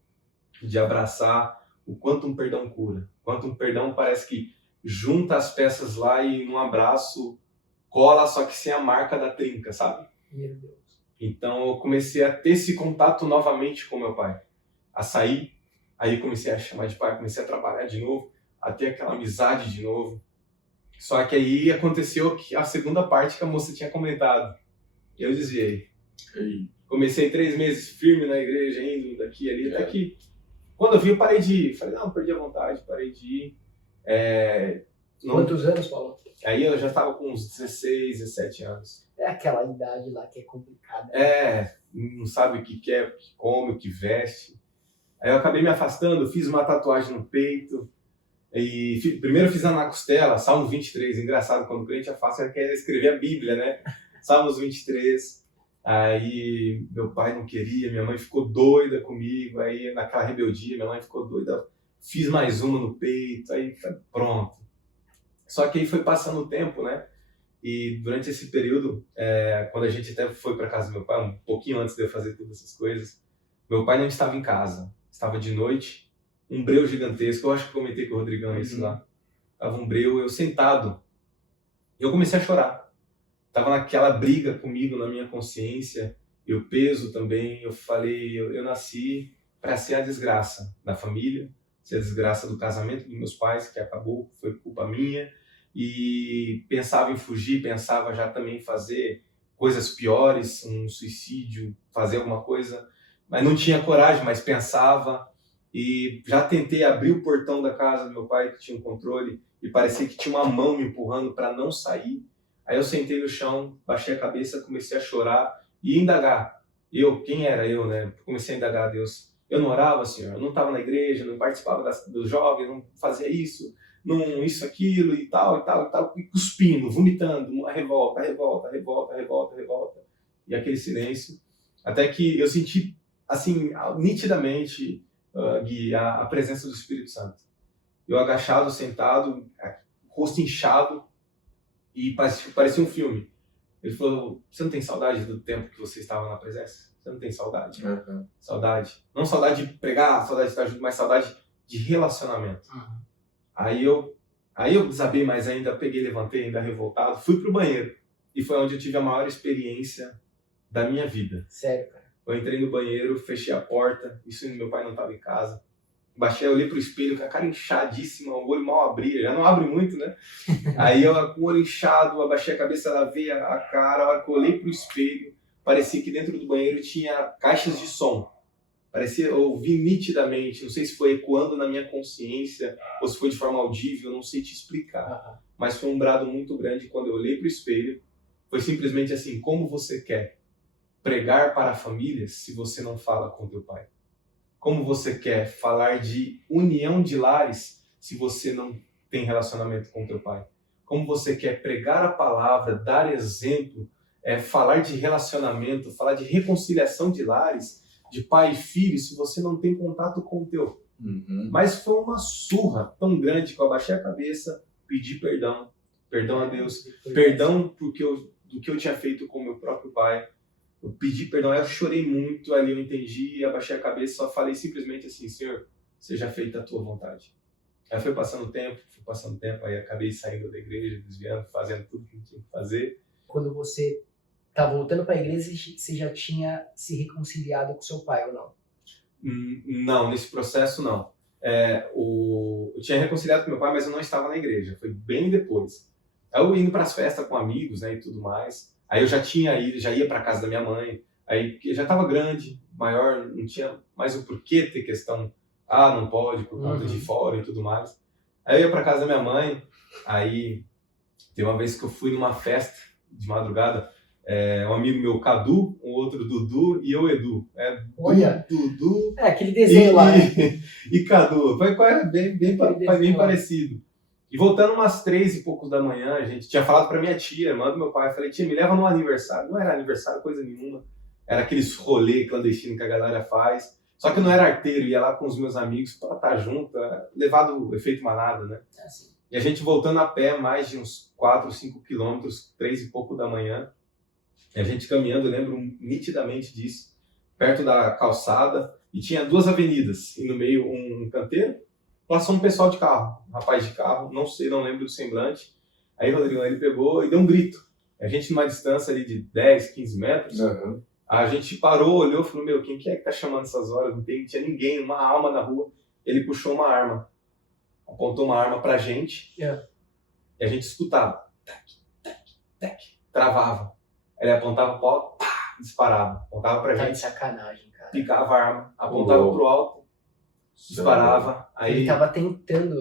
de abraçar o quanto um perdão cura, quanto um perdão parece que junta as peças lá e num abraço cola, só que sem a marca da trinca, sabe? Meu Deus. Então eu comecei a ter esse contato novamente com meu pai, a sair, aí comecei a chamar de pai, comecei a trabalhar de novo, a ter aquela amizade de novo. Só que aí aconteceu a segunda parte que a moça tinha comentado. E eu desviei. Comecei 3 meses firme na igreja, indo daqui ali, até que quando eu vi eu parei de ir. Falei, não, perdi a vontade, parei de ir. Quantos anos, Paulo? Aí eu já estava com uns 16, 17 anos. É aquela idade lá que é complicada. Não sabe o que quer, o que come, o que veste. Aí eu acabei me afastando, fiz uma tatuagem no peito. E primeiro fiz na costela, Salmo 23. Engraçado, quando o crente afasta, ele quer escrever a Bíblia, né? Salmos 23. Aí meu pai não queria, minha mãe ficou doida comigo. Aí naquela rebeldia, minha mãe ficou doida. Fiz mais uma no peito, aí pronto. Só que aí foi passando o tempo, né? E durante esse período, quando a gente até foi para casa do meu pai, um pouquinho antes de eu fazer todas essas coisas, meu pai não estava em casa, estava de noite, um breu gigantesco, eu acho que comentei com o Rodrigão isso lá, estava um breu, eu sentado, e eu comecei a chorar, estava naquela briga comigo, na minha consciência, e o peso também, eu falei, eu nasci para ser a desgraça da família, ser a desgraça do casamento dos meus pais, que acabou, foi culpa minha, e pensava em fugir, pensava já também em fazer coisas piores, um suicídio, fazer alguma coisa, mas não tinha coragem, mas pensava, e já tentei abrir o portão da casa do meu pai, que tinha um controle, e parecia que tinha uma mão me empurrando para não sair. Aí eu sentei no chão, baixei a cabeça, comecei a chorar e indagar. Quem era eu, né? Comecei a indagar a Deus. Eu não orava, Senhor, eu não estava na igreja, não participava dos jovens, não fazia isso, não isso, aquilo e tal, e cuspindo, vomitando, revolta. E aquele silêncio. Até que eu senti, assim, nitidamente, Gui, a presença do Espírito Santo. Eu agachado, sentado, rosto inchado, e parecia um filme. Ele falou, você não tem saudade do tempo que você estava na presença? Você não tem saudade? Uhum. Saudade. Não saudade de pregar, saudade de estar junto, mas saudade de relacionamento. Uhum. Aí eu desabei mais ainda, levantei ainda revoltado, fui pro banheiro. E foi onde eu tive a maior experiência da minha vida. Sério, cara? Eu entrei no banheiro, fechei a porta, isso meu pai não estava em casa. Baixei, olhei pro espelho, com a cara inchadíssima, o olho mal abria, já não abre muito, né? Aí eu, com o olho inchado, abaixei a cabeça, lavei a cara, a hora que eu olhei pro espelho, parecia que dentro do banheiro tinha caixas de som. Parecia, eu ouvi nitidamente, não sei se foi ecoando na minha consciência, ou se foi de forma audível, eu não sei te explicar. Mas foi um brado muito grande quando eu olhei pro espelho, foi simplesmente assim, como você quer pregar para famílias se você não fala com teu pai? Como você quer falar de união de lares se você não tem relacionamento com teu pai? Como você quer pregar a palavra, dar exemplo, falar de relacionamento, falar de reconciliação de lares, de pai e filho, se você não tem contato com o teu? Uhum. Mas foi uma surra tão grande que eu abaixei a cabeça, pedi perdão a Deus, perdão do que eu tinha feito com meu próprio pai. Eu pedi perdão, eu chorei muito, ali eu entendi, abaixei a cabeça, só falei simplesmente assim, Senhor, seja feita a tua vontade. Aí foi passando tempo, aí acabei saindo da igreja, desviando, fazendo tudo que tinha que fazer. Quando você tá voltando para a igreja, você já tinha se reconciliado com seu pai ou não? Não, nesse processo não. Eu tinha reconciliado com meu pai, mas eu não estava na igreja. Foi bem depois. Aí eu indo para as festas com amigos, né, e tudo mais. Aí eu já ia para casa da minha mãe. Aí porque já estava grande, maior, não tinha mais o porquê ter questão. Não pode por conta de fora e tudo mais. Aí eu ia para casa da minha mãe. Aí tem uma vez que eu fui numa festa de madrugada. Um amigo meu, Cadu, um outro Dudu e eu, Edu. Olha! Dudu. Aquele desenho lá, né? E Cadu. Foi bem parecido. E voltando umas 3 e poucos da manhã, a gente tinha falado pra minha tia, irmã do meu pai, eu falei, tia, me leva num aniversário. Não era aniversário, coisa nenhuma. Era aqueles rolê clandestino que a galera faz. Só que eu não era arteiro, ia lá com os meus amigos pra estar junto, levado o efeito manada, né? Assim. E a gente voltando a pé, mais de uns 4, 5 quilômetros, 3 e pouco da manhã. E a gente caminhando, eu lembro nitidamente disso, perto da calçada, e tinha 2 avenidas, e no meio um canteiro. Passou um pessoal de carro, um rapaz de carro, não sei, não lembro do semblante. Aí o Rodrigo, ele pegou e deu um grito. A gente numa distância ali de 10, 15 metros, a gente parou, olhou e falou, quem que é que tá chamando essas horas? Não tinha ninguém, uma alma na rua. Ele puxou uma arma, apontou uma arma pra gente, e a gente escutava, tac, tac, tac, travava. Ele apontava o pau, disparava, apontava pra gente. Tá de sacanagem, cara. Picava a arma, apontava pro alto, disparava. Aí ele tava tentando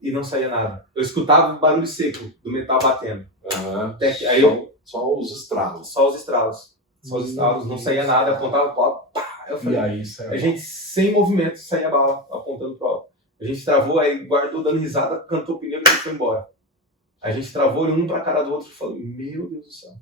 e não saía nada. Eu escutava o barulho seco do metal batendo. Aí só os estralos. Só os estralos, não saía nada, apontava pro alto, pá. Eu falei, a gente sem movimento, saía a bala apontando pro alto. A gente travou, aí guardou dando risada, cantou o pneu e foi embora. A gente travou, olhou um pra cara do outro e falou, meu Deus do céu.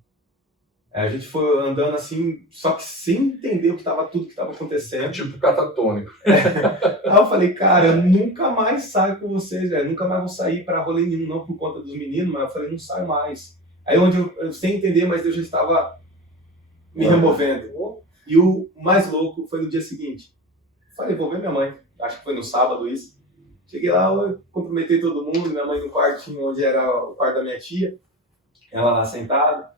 A gente foi andando assim, só que sem entender tudo que estava acontecendo. Tipo catatônico. Aí eu falei, cara, eu nunca mais saio com vocês, velho. Nunca mais vou sair para rolê nenhum, não por conta dos meninos, mas eu falei, não saio mais. Aí onde eu sem entender, mas Deus já estava me removendo. E o mais louco foi no dia seguinte. Falei, vou ver minha mãe. Acho que foi no sábado isso. Cheguei lá, eu cumprimentei todo mundo, minha mãe no quartinho onde era o quarto da minha tia. Ela lá sentada.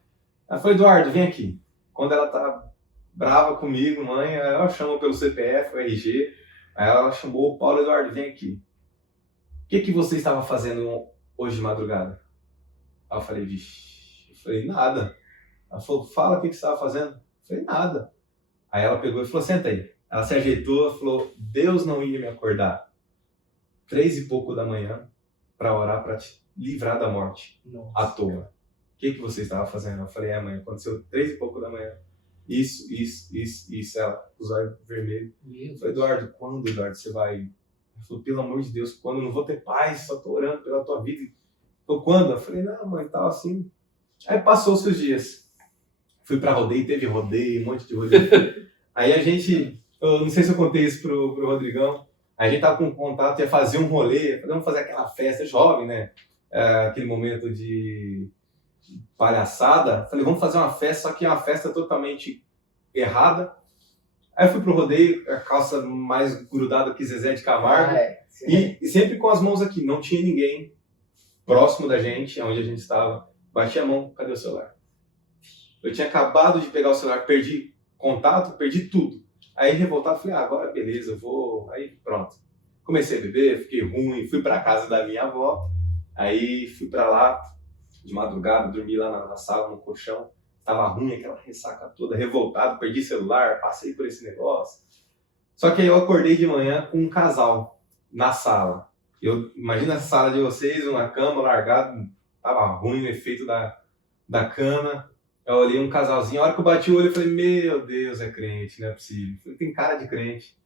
Ela falou, Eduardo, vem aqui. Quando ela tá brava comigo, mãe, ela chama pelo CPF, o RG. Aí ela chamou o Paulo, Eduardo, vem aqui. O que você estava fazendo hoje de madrugada? Aí eu falei, vixe. Eu falei, nada. Ela falou, fala o que você estava fazendo. Eu falei, nada. Aí ela pegou e falou, senta aí. Ela se ajeitou e falou, Deus não ia me acordar 3 e pouco da manhã para orar para te livrar da morte. Nossa. À toa. O que você estava fazendo? Eu falei, mãe, aconteceu 3 e pouco da manhã. Isso. Ela, os olhos vermelhos. Eu falei, Eduardo, quando, Eduardo, você vai? Ele falou, pelo amor de Deus, quando? Eu não vou ter paz, só tô orando pela tua vida. Ele falou, quando? Eu falei, não, mãe, tal assim. Aí passou os seus dias. Fui pra rodeio, teve rodeio, um monte de rodeio. Aí a gente, eu não sei se eu contei isso pro Rodrigão, a gente tava com contato, ia fazer um rolê, vamos fazer aquela festa jovem, né? Aquele momento de palhaçada. Falei, vamos fazer uma festa, só que é uma festa totalmente errada. Aí eu fui pro rodeio, a calça mais grudada que Zezé de Camargo. E sempre com as mãos aqui, não tinha ninguém próximo da gente, onde a gente estava. Bati a mão, cadê o celular? Eu tinha acabado de pegar o celular, perdi contato, perdi tudo. Aí revoltado, falei, agora beleza, eu vou... Aí pronto. Comecei a beber, fiquei ruim, fui pra casa da minha avó. Aí fui pra lá, de madrugada, dormi lá na sala, no colchão. Tava ruim, aquela ressaca toda, revoltado, perdi celular, passei por esse negócio. Só que aí eu acordei de manhã com um casal na sala. Imagina a sala de vocês, uma cama largada, tava ruim o efeito da cama. Eu olhei um casalzinho, a hora que eu bati o olho, eu falei, meu Deus, é crente, não é possível. Eu falei, tem cara de crente.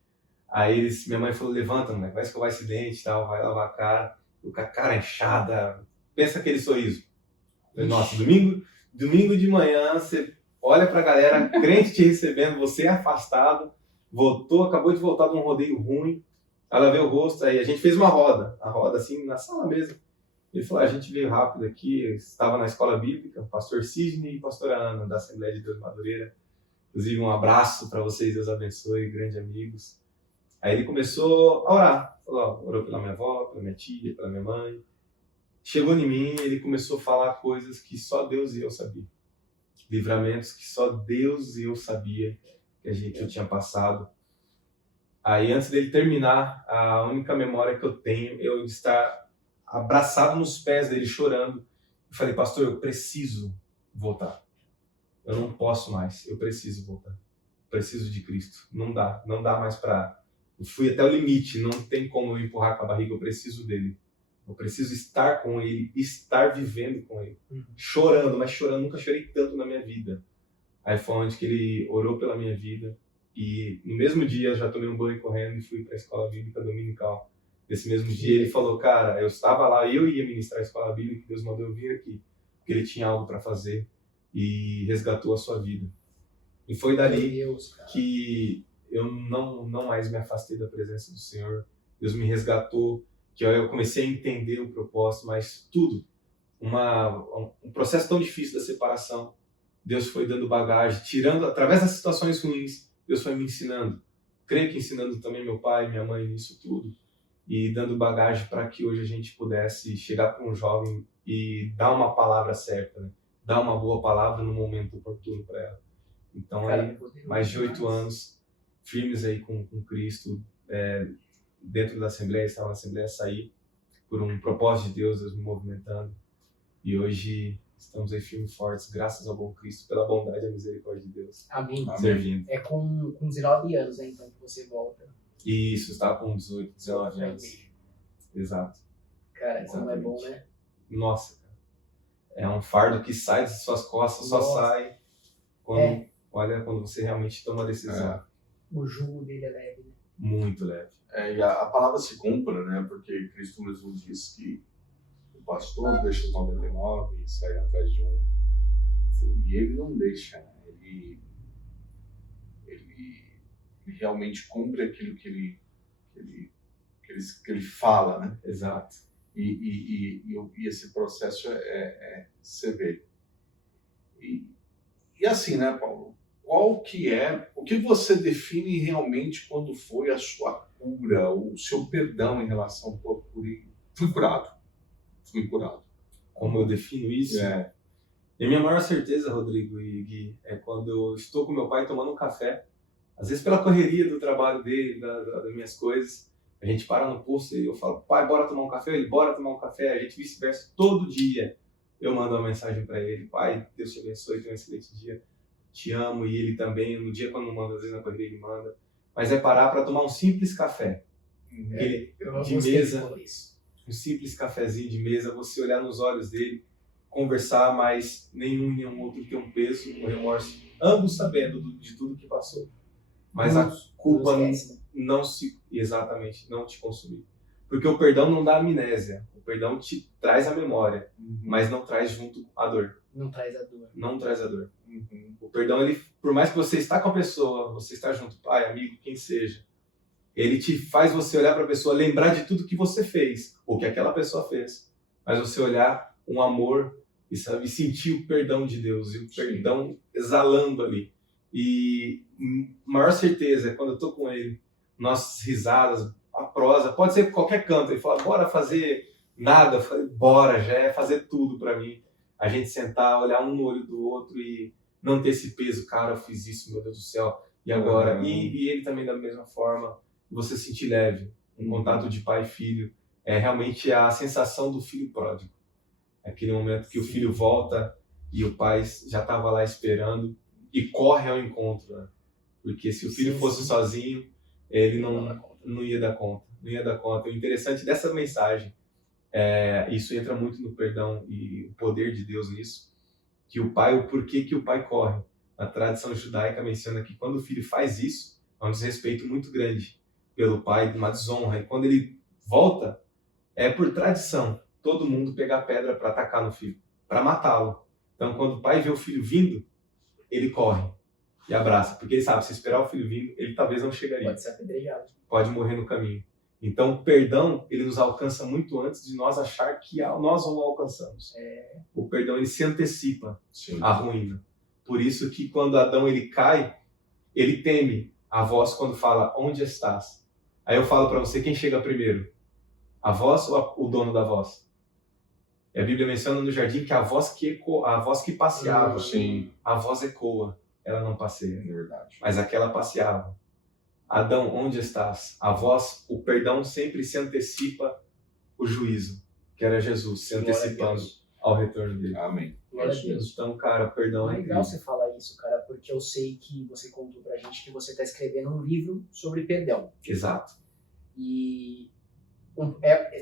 Aí minha mãe falou, levanta, moleque, vai escovar esse dente e tal, vai lavar a cara. Eu com a cara inchada, pensa aquele sorriso. Eu falei, nossa, domingo de manhã, você olha pra galera, crente te recebendo, você é afastado, acabou de voltar de um rodeio ruim. Ela vê o rosto, aí a gente fez a roda assim, na sala mesmo. Ele falou, a gente veio rápido aqui, estava na escola bíblica, pastor Sidney e pastora Ana, da Assembleia de Deus Madureira. Inclusive, um abraço para vocês, Deus abençoe, grandes amigos. Aí ele começou a orar. Falou, ó, orou pela minha avó, pela minha tia, pela minha mãe. Chegou em mim, ele começou a falar coisas que só Deus e eu sabia. Livramentos que só Deus e eu sabia que eu tinha passado. Aí, antes dele terminar, a única memória que eu tenho é eu de estar abraçado nos pés dele, chorando. Eu falei, pastor, eu preciso voltar. Eu não posso mais, eu preciso voltar. Preciso de Cristo. Não dá mais para... Eu fui até o limite, não tem como eu empurrar com a barriga, eu preciso dele. Eu preciso estar com ele, estar vivendo com ele. Chorando, mas chorando, nunca chorei tanto na minha vida. Aí foi onde que ele orou pela minha vida. E no mesmo dia eu já tomei um banho correndo e fui para a escola bíblica dominical. Nesse mesmo dia ele falou, cara, eu estava lá, eu ia ministrar a escola bíblica, Deus mandou eu vir aqui, porque ele tinha algo para fazer e resgatou a sua vida. E foi dali que eu não mais me afastei da presença do Senhor. Deus me resgatou, que eu comecei a entender o propósito, mas tudo, um processo tão difícil da separação, Deus foi dando bagagem, tirando, através das situações ruins, Deus foi me ensinando. Creio que ensinando também meu pai e minha mãe nisso tudo, e dando bagagem para que hoje a gente pudesse chegar para um jovem e dar uma palavra certa, né? Dar uma boa palavra no momento oportuno para ela. Então, aí, mais de 8 anos, firmes aí com Cristo, dentro da Assembleia, estava na Assembleia, saí por um propósito de Deus me movimentando. E hoje estamos aí firmes e fortes, graças ao bom Cristo, pela bondade e a misericórdia de Deus. Amém. Servindo. É com 19 anos, né, então, que você volta. Isso, estava com 18, 19 anos. Exato. Cara, como é bom, né? Nossa, cara. É um fardo que sai das suas costas, só sai quando você realmente toma a decisão. O jugo dele é leve, né? Muito leve. E a palavra se cumpre, né? Porque Cristo mesmo diz que o pastor deixa os 99 e sai atrás de um. E ele não deixa, né? Ele realmente cumpre aquilo que ele fala, né? Exato. E esse processo você vê. E assim, né, Paulo? O que você define realmente quando foi a sua cura, o seu perdão em relação à tua cura? Fui curado. Como eu defino isso? E a minha maior certeza, Rodrigo e Gui, é quando eu estou com meu pai tomando um café, às vezes pela correria do trabalho dele, das minhas coisas, a gente para no posto e eu falo, pai, bora tomar um café? Ele, bora tomar um café. A gente vice-versa, todo dia eu mando uma mensagem para ele, pai, Deus te abençoe, tenha um excelente dia, te amo, e ele também, no dia quando manda, às vezes na correria ele manda, mas é parar para tomar um simples café, de mesa, um simples cafezinho de mesa, você olhar nos olhos dele, conversar, mas nenhum outro tem um peso, um remorso, ambos sabendo de tudo que passou, mas a culpa não te consumir, porque o perdão não dá amnésia, o perdão te traz a memória, mas não traz junto a dor. Não traz a dor. Não traz a dor. O perdão, ele, por mais que você está com a pessoa, você está junto, pai, amigo, quem seja, ele te faz você olhar para a pessoa, lembrar de tudo que você fez, ou que aquela pessoa fez, mas você olhar um amor e sentir o perdão de Deus, e o perdão exalando ali. E maior certeza é quando eu estou com ele, nossas risadas, a prosa, pode ser qualquer canto, ele fala, bora fazer nada, eu falei, bora, já é fazer tudo para mim. A gente sentar, olhar um no olho do outro e não ter esse peso, cara, eu fiz isso, meu Deus do céu, e agora? E ele também da mesma forma, você sentir leve, um contato de pai e filho, é realmente a sensação do filho pródigo. Aquele momento que o filho volta e o pai já estava lá esperando e corre ao encontro, né? Porque se o filho fosse sozinho, ele não ia dar conta, O interessante dessa mensagem, isso entra muito no perdão e o poder de Deus nisso, que o porquê que o pai corre. A tradição judaica menciona que quando o filho faz isso, há um desrespeito muito grande pelo pai, uma desonra. E quando ele volta, é por tradição, todo mundo pegar pedra para atacar no filho, para matá-lo. Então, quando o pai vê o filho vindo, ele corre e abraça, porque ele sabe, se esperar o filho vindo, ele talvez não chegaria. Pode ser apedrejado. Pode morrer no caminho. Então, o perdão, ele nos alcança muito antes de nós achar que nós o alcançamos. O perdão, ele se antecipa à ruína. Por isso que quando Adão ele cai, ele teme a voz quando fala, onde estás? Aí eu falo para você, quem chega primeiro? A voz ou o dono da voz? E a Bíblia menciona no jardim que a voz que passeava, Sim, a voz ecoa, ela não passeia, é verdade. mas aquela passeava. Adão, onde estás? A voz, o perdão sempre se antecipa o juízo, que era Jesus se Glória a antecipando Deus. ao retorno dele. Amém. Glória a Deus. Então, cara, perdão é Legal incrível. você falar isso, cara, porque eu sei que você contou pra gente que você está escrevendo um livro sobre perdão. Exato. E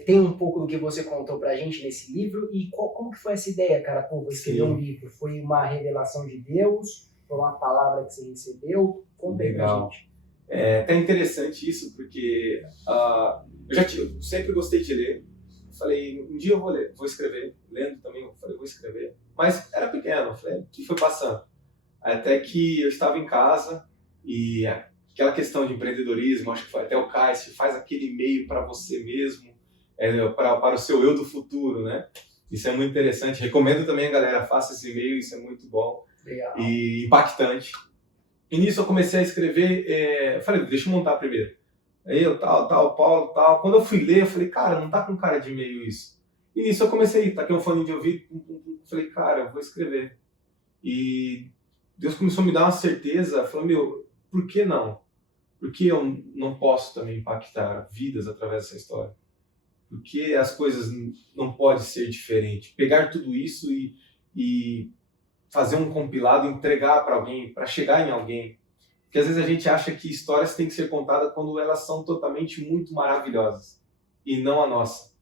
tem um pouco do que você contou pra gente nesse livro. E como que foi essa ideia, cara? Pô, vou escrever Sim. um livro. Foi uma revelação de Deus? Foi uma palavra que você recebeu? Conta aí pra Legal. gente. É até interessante isso, porque eu sempre gostei de ler. Falei, um dia eu vou escrever. Lendo também, eu falei, vou escrever. Mas era pequeno, eu falei, o que foi passando? Até que eu estava em casa e aquela questão de empreendedorismo, acho que foi até o Cássio, faz aquele e-mail para você mesmo, para o seu eu do futuro, né? Isso é muito interessante. Recomendo também a galera, faça esse e-mail, isso é muito bom. Legal. E impactante. E nisso eu comecei a escrever, falei, deixa eu montar primeiro. Aí eu tal, Paulo, tal. Quando eu fui ler, eu falei, cara, não tá com cara de e-mail isso. E nisso eu comecei, taquei um fone de ouvido, falei, cara, eu vou escrever. E Deus começou a me dar uma certeza, falou, meu, por que não? Por que eu não posso também impactar vidas através dessa história? Por que as coisas não podem ser diferentes? Pegar tudo isso e fazer um compilado, entregar para alguém, para chegar em alguém. Porque às vezes a gente acha que histórias têm que ser contadas quando elas são totalmente muito maravilhosas. E não a nossa.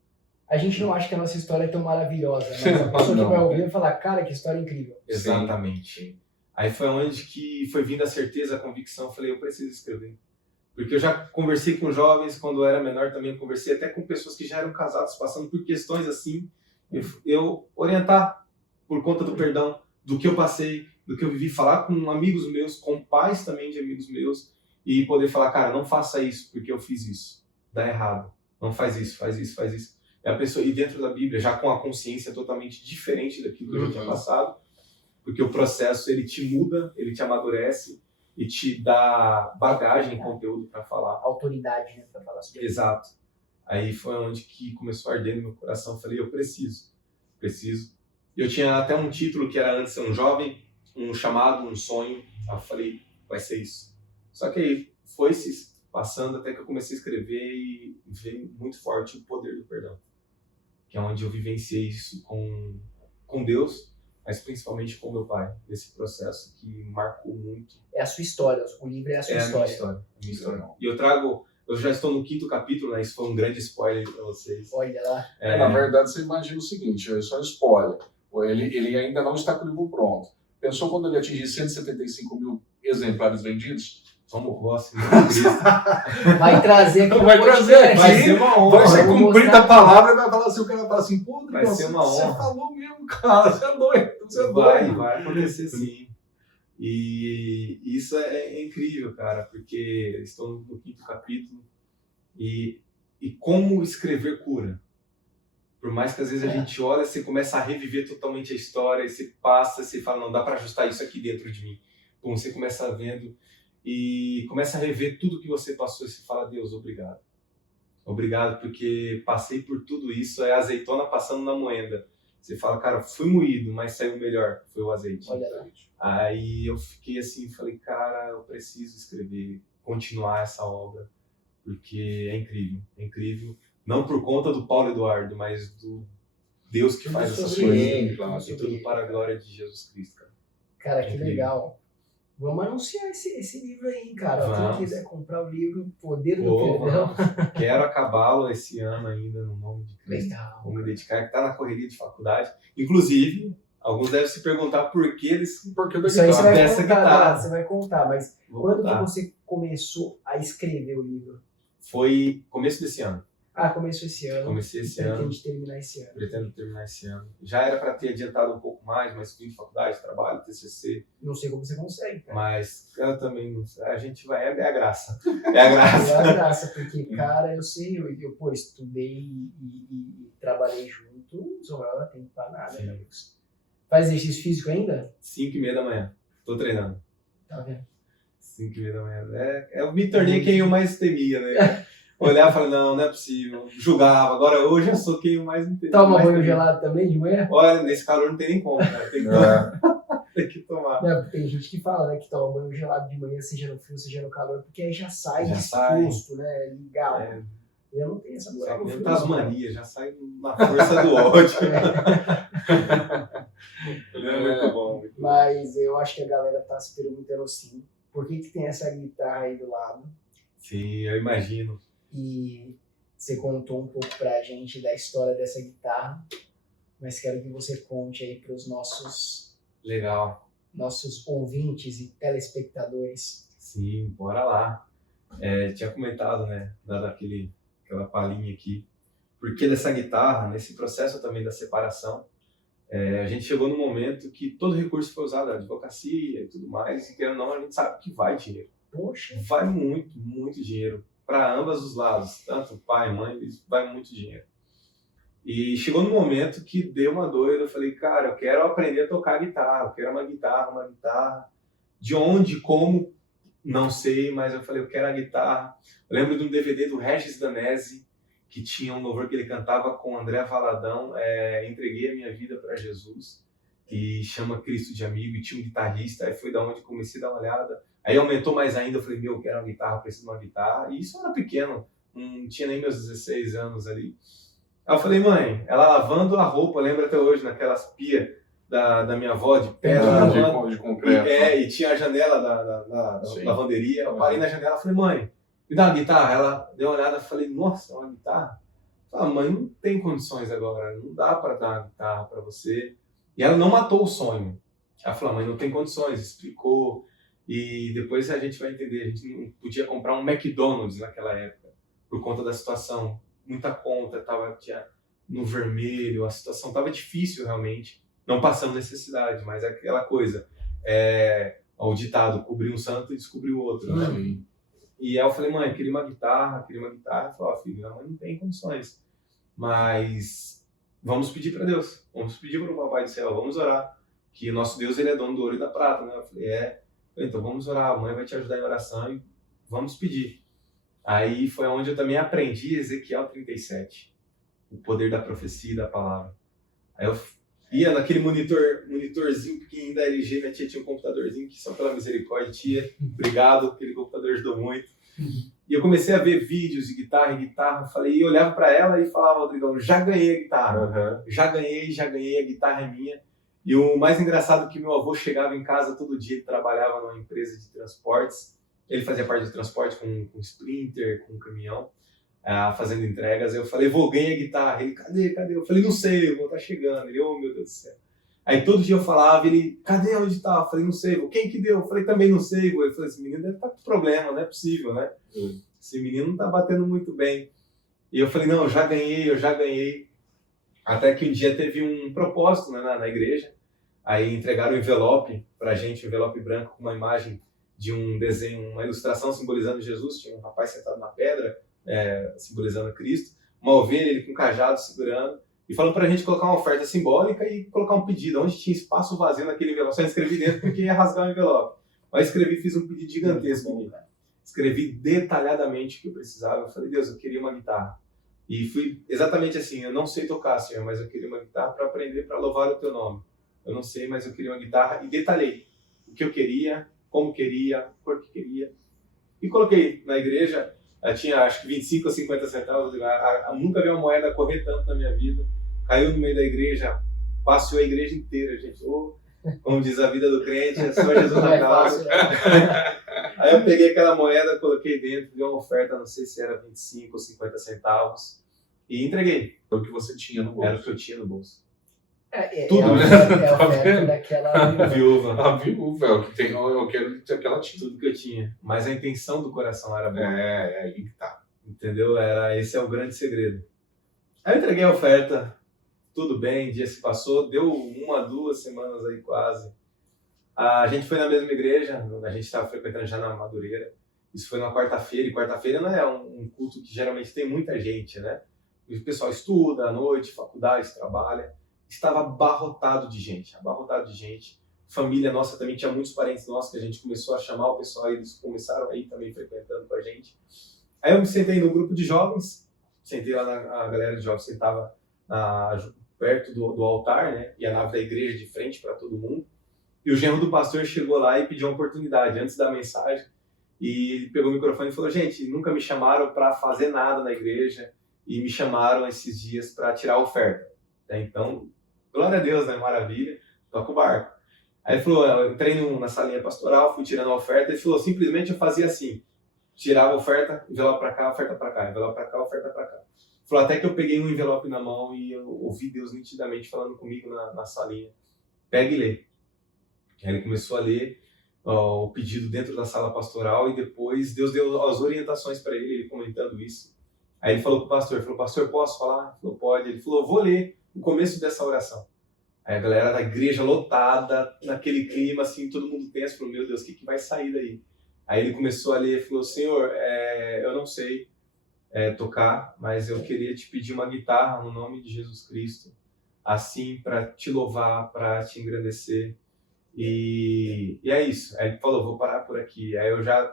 A gente não acha que a nossa história é tão maravilhosa, mas a pessoa que vai ouvir vai falar, cara, que história incrível. Exatamente. Aí foi onde que foi vindo a certeza, a convicção. Eu falei, eu preciso escrever. Porque eu já conversei com jovens, quando eu era menor também conversei, até com pessoas que já eram casados, passando por questões assim. Eu orientar por conta do perdão, do que eu passei, do que eu vivi, falar com amigos meus, com pais também de amigos meus, e poder falar, cara, não faça isso, porque eu fiz isso. Dá errado. Não faz isso, faz isso, faz isso. E a pessoa, e dentro da Bíblia, já com a consciência totalmente diferente daquilo que eu já tinha passado, porque o processo, ele te muda, ele te amadurece e te dá bagagem, conteúdo para falar. Autoridade, né, pra falar sobre isso. Exato. Aí foi onde que começou a arder no meu coração. Eu falei, eu preciso. Eu tinha até um título que era antes um jovem, um chamado, um sonho. Aí eu falei, vai ser isso. Só que aí foi se passando até que eu comecei a escrever e veio muito forte o poder do perdão. Que é onde eu vivenciei isso com Deus, mas principalmente com meu pai. Esse processo que marcou muito. É a sua história, o livro é a sua história. A minha história. E eu já estou no 5º capítulo, né? Isso foi um grande spoiler para vocês. Olha lá. Na verdade, você imagina o seguinte, é só spoiler. Ele ainda não está com o livro pronto. Pensou quando ele atingir 175 mil exemplares vendidos? Vamos assim, Vai trazer aqui Vai trazer aqui. vai ser uma honra. Vai ser vou cumprida mostrar a palavra e vai falar assim, o cara vai falar assim, pô, Vai ser uma você honra. falou mesmo, cara, você é doido, você é vai doido. acontecer sim. E isso é incrível, cara, porque estou no 5º capítulo e como escrever cura. Por mais que às vezes a gente olha, você começa a reviver totalmente a história, e você passa, você fala, não, dá para ajustar isso aqui dentro de mim. Bom, você começa vendo e começa a rever tudo que você passou e você fala, Deus, obrigado. Obrigado porque passei por tudo isso, é azeitona passando na moenda. Você fala, cara, fui moído, mas saiu melhor, foi o azeite. Olha lá. Aí eu fiquei assim, falei, cara, eu preciso escrever, continuar essa obra, porque é incrível. Não por conta do Paulo Eduardo, mas do Deus que faz essas sobre coisas. ele, claro. E tudo para a glória de Jesus Cristo, cara. Cara, que Incrível. legal. Vamos anunciar esse livro aí, cara. Quem Vamos. quiser comprar o livro, Poder do Pô, Perdão. quero acabá-lo esse ano ainda, no nome de Cristo. Legal. Vou me dedicar, que está na correria de faculdade. Inclusive, alguns devem se perguntar por que eles... Porque eu Isso aí você vai Dessa contar, guitarra. tá? Você vai contar, mas Vou quando contar. que você começou a escrever o livro? Foi começo desse ano. Começou esse ano. Comecei esse ano. Pretende terminar esse ano. Pretendo terminar esse ano. Já era para ter adiantado um pouco mais, mas fim de faculdade, trabalho, TCC, Não sei como você consegue, cara. mas eu também não sei. A gente vai, é a graça. É a graça. É a graça, porque, cara, eu sei, eu estudei e trabalhei junto, não sobrava tempo pra nada, Sim. né, amigos? Faz exercício físico ainda? 5h30 da manhã. Tô treinando. Tá vendo? 5h30 da manhã. Eu me tornei quem eu mais temia, né? Olhava e falava, não é possível. Julgava. Agora hoje eu sou quem mais entende. Toma banho gelado também de manhã? Olha, nesse calor não tem nem como, cara. Tem que tomar. Não, tem gente que fala, né, que toma banho gelado de manhã, seja no frio, seja no calor, porque aí já sai Já disposto, né? Legal. É. Eu não tenho essa moral. Sai Tasmania, já sai na força do ódio. É muito bom. Muito bom. Mas eu acho que a galera tá se perguntando assim, por que tem essa guitarra aí do lado? Sim, eu imagino. E você contou um pouco pra gente da história dessa guitarra, mas quero que você conte aí pros nossos ouvintes e telespectadores. Sim, bora lá. Tinha comentado, né, dado aquela palhinha aqui, por que dessa guitarra, nesse processo também da separação, a gente chegou num momento que todo recurso foi usado, a advocacia e tudo mais, e querendo ou não, a gente sabe que vai dinheiro. Poxa! Vai muito, muito dinheiro. Para ambos os lados, tanto pai, mãe, vai muito dinheiro. E chegou num momento que deu uma doida, eu falei, cara, eu quero aprender a tocar guitarra, eu quero uma guitarra. De onde, como, não sei, mas eu falei, eu quero a guitarra. Eu lembro de um DVD do Regis Danese, que tinha um louvor que ele cantava com André Valadão, Entreguei a Minha Vida para Jesus, e chama Cristo de Amigo, e tinha um guitarrista, aí foi da onde comecei a dar uma olhada. Aí aumentou mais ainda, eu falei, eu quero uma guitarra, preciso de uma guitarra. E isso eu era pequeno, não tinha nem meus 16 anos ali. Aí eu falei, mãe, ela lavando a roupa, lembra até hoje, naquelas pias da minha avó, de pedra, de concreto. E tinha a janela da lavanderia. Eu parei na janela e falei, mãe, me dá uma guitarra. Ela deu uma olhada e falei, nossa, uma guitarra? Eu falei, mãe, não tem condições agora, não dá para dar uma guitarra para você. E ela não matou o sonho. Ela falou, mãe, não tem condições, explicou. E depois a gente vai entender, a gente não podia comprar um McDonald's naquela época, por conta da situação. Muita conta, tinha no vermelho, a situação estava difícil realmente. Não passamos necessidade, mas é aquela coisa. O ditado, cobrir um santo e descobrir o outro. Né? E aí eu falei, mãe, queria uma guitarra. Ela falou, filho, a mãe não tem condições. Mas vamos pedir para Deus, vamos pedir para o Papai do Céu, vamos orar. Que o nosso Deus, ele é dono do ouro e da prata. Né? Eu falei, então vamos orar, a mãe vai te ajudar em oração e vamos pedir. Aí foi onde eu também aprendi Ezequiel 37, o poder da profecia e da palavra. Aí eu ia naquele monitorzinho pequenininho da LG, minha tia tinha um computadorzinho que só pela misericórdia, tia, obrigado, aquele computador ajudou muito. E eu comecei a ver vídeos de guitarra, falei, e olhava para ela e falava, Rodrigão, já ganhei a guitarra, já ganhei, a guitarra é minha. E o mais engraçado é que meu avô chegava em casa todo dia, ele trabalhava numa empresa de transportes, ele fazia parte do transporte com Sprinter, com caminhão, fazendo entregas. Eu falei, vou ganhar a guitarra. Ele, cadê? Eu falei, não sei, eu vou estar chegando. Ele, oh meu Deus do céu. Aí todo dia eu falava, ele, cadê, onde tá? Eu falei, não sei, quem que deu? Eu falei, também não sei. Ele falou, esse menino deve estar com problema, não é possível, né? Esse menino não tá batendo muito bem. E eu falei, não, eu já ganhei. Até que um dia teve um propósito, né, na igreja. Aí entregaram um envelope pra gente, um envelope branco com uma imagem de um desenho, uma ilustração simbolizando Jesus. Tinha um rapaz sentado na pedra, simbolizando Cristo. Uma ovelha, ele com um cajado segurando. E falando pra gente colocar uma oferta simbólica e colocar um pedido. Onde tinha espaço vazio naquele envelope, só escrevi dentro porque ia rasgar o envelope. Mas fiz um pedido gigantesco aqui. Escrevi detalhadamente o que eu precisava. Eu falei, Deus, eu queria uma guitarra. E fui exatamente assim, eu não sei tocar, Senhor, mas eu queria uma guitarra para aprender, para louvar o Teu nome. Eu não sei, mas eu queria uma guitarra e detalhei o que eu queria, como queria, a cor que queria. E coloquei na igreja, tinha acho que 25 ou 50 centavos, eu nunca vi uma moeda correr tanto na minha vida. Caiu no meio da igreja, passeou a igreja inteira, gente. Como diz a vida do crente, é só Jesus na causa. Aí eu peguei aquela moeda, coloquei dentro, dei uma oferta, não sei se era 25 ou 50 centavos, e entreguei. Era o que você tinha no bolso. Era o que eu tinha no bolso. Tudo, né? A oferta daquela viúva. A viúva é o que tem, eu quero ter aquela tinta. Tudo que eu tinha. Mas a intenção do coração era boa. Aí que tá. Entendeu? Esse é o grande segredo. Aí eu entreguei a oferta, tudo bem, dia se passou, deu 1 a 2 semanas aí quase. A gente foi na mesma igreja, a gente estava frequentando já na Madureira. Isso foi na quarta-feira, e quarta-feira não é um culto que geralmente tem muita gente, né? O pessoal estuda à noite, faculdade, trabalha. Estava abarrotado de gente. Família nossa também, tinha muitos parentes nossos que a gente começou a chamar o pessoal, e eles começaram aí também frequentando com a gente. Aí eu me sentei no grupo de jovens, sentei lá, a galera de jovens sentava perto do altar, né? E a nave da igreja de frente para todo mundo. E o genro do pastor chegou lá e pediu uma oportunidade antes da mensagem. E ele pegou o microfone e falou: gente, nunca me chamaram para fazer nada na igreja e me chamaram esses dias para tirar a oferta. Então, glória a Deus, né? Maravilha, toca o barco. Aí ele falou: eu entrei na salinha pastoral, fui tirando a oferta. Ele falou: simplesmente eu fazia assim, tirava a oferta, envelope para cá, oferta para cá, envelope para cá, oferta para cá. Falou até que eu peguei um envelope na mão e eu ouvi Deus nitidamente falando comigo na salinha: pega e lê. Aí ele começou a ler o pedido dentro da sala pastoral e depois Deus deu as orientações para ele comentando isso. Aí ele falou para o pastor: pastor, posso falar? Ele falou: pode. Ele falou: vou ler o começo dessa oração. Aí a galera da igreja lotada, naquele clima assim, todo mundo tenso, falou: meu Deus, o que vai sair daí? Aí ele começou a ler e falou: Senhor, eu não sei tocar, mas eu queria te pedir uma guitarra no nome de Jesus Cristo, assim, para te louvar, para te engrandecer. E é isso. Aí ele falou: vou parar por aqui. Aí eu já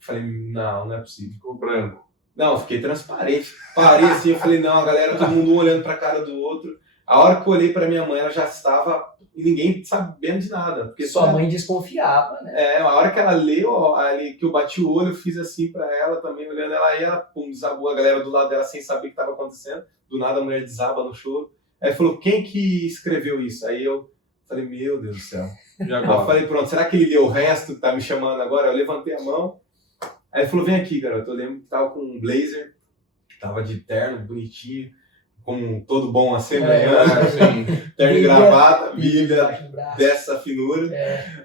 falei: não é possível. Ficou branco. Não, fiquei transparente. Parei assim, eu falei: não, a galera, todo mundo um olhando para a cara do outro. A hora que eu olhei para minha mãe, ela já estava, e ninguém sabendo de nada. Porque sua mãe desconfiava, né? A hora que ela leu, ali, que eu bati o olho, eu fiz assim para ela também, olhando ela, e ela, pum, desabou, a galera do lado dela sem saber o que estava acontecendo. Do nada a mulher desaba no choro. Aí falou: quem que escreveu isso? Aí eu falei: meu Deus do céu. Eu falei: pronto, será que ele leu o resto que tá me chamando agora? Eu levantei a mão. Aí ele falou: vem aqui, garoto. Eu lembro que tava com um blazer, tava de terno, bonitinho, como todo bom assembleiano, terno e gravata, Bíblia dessa finura.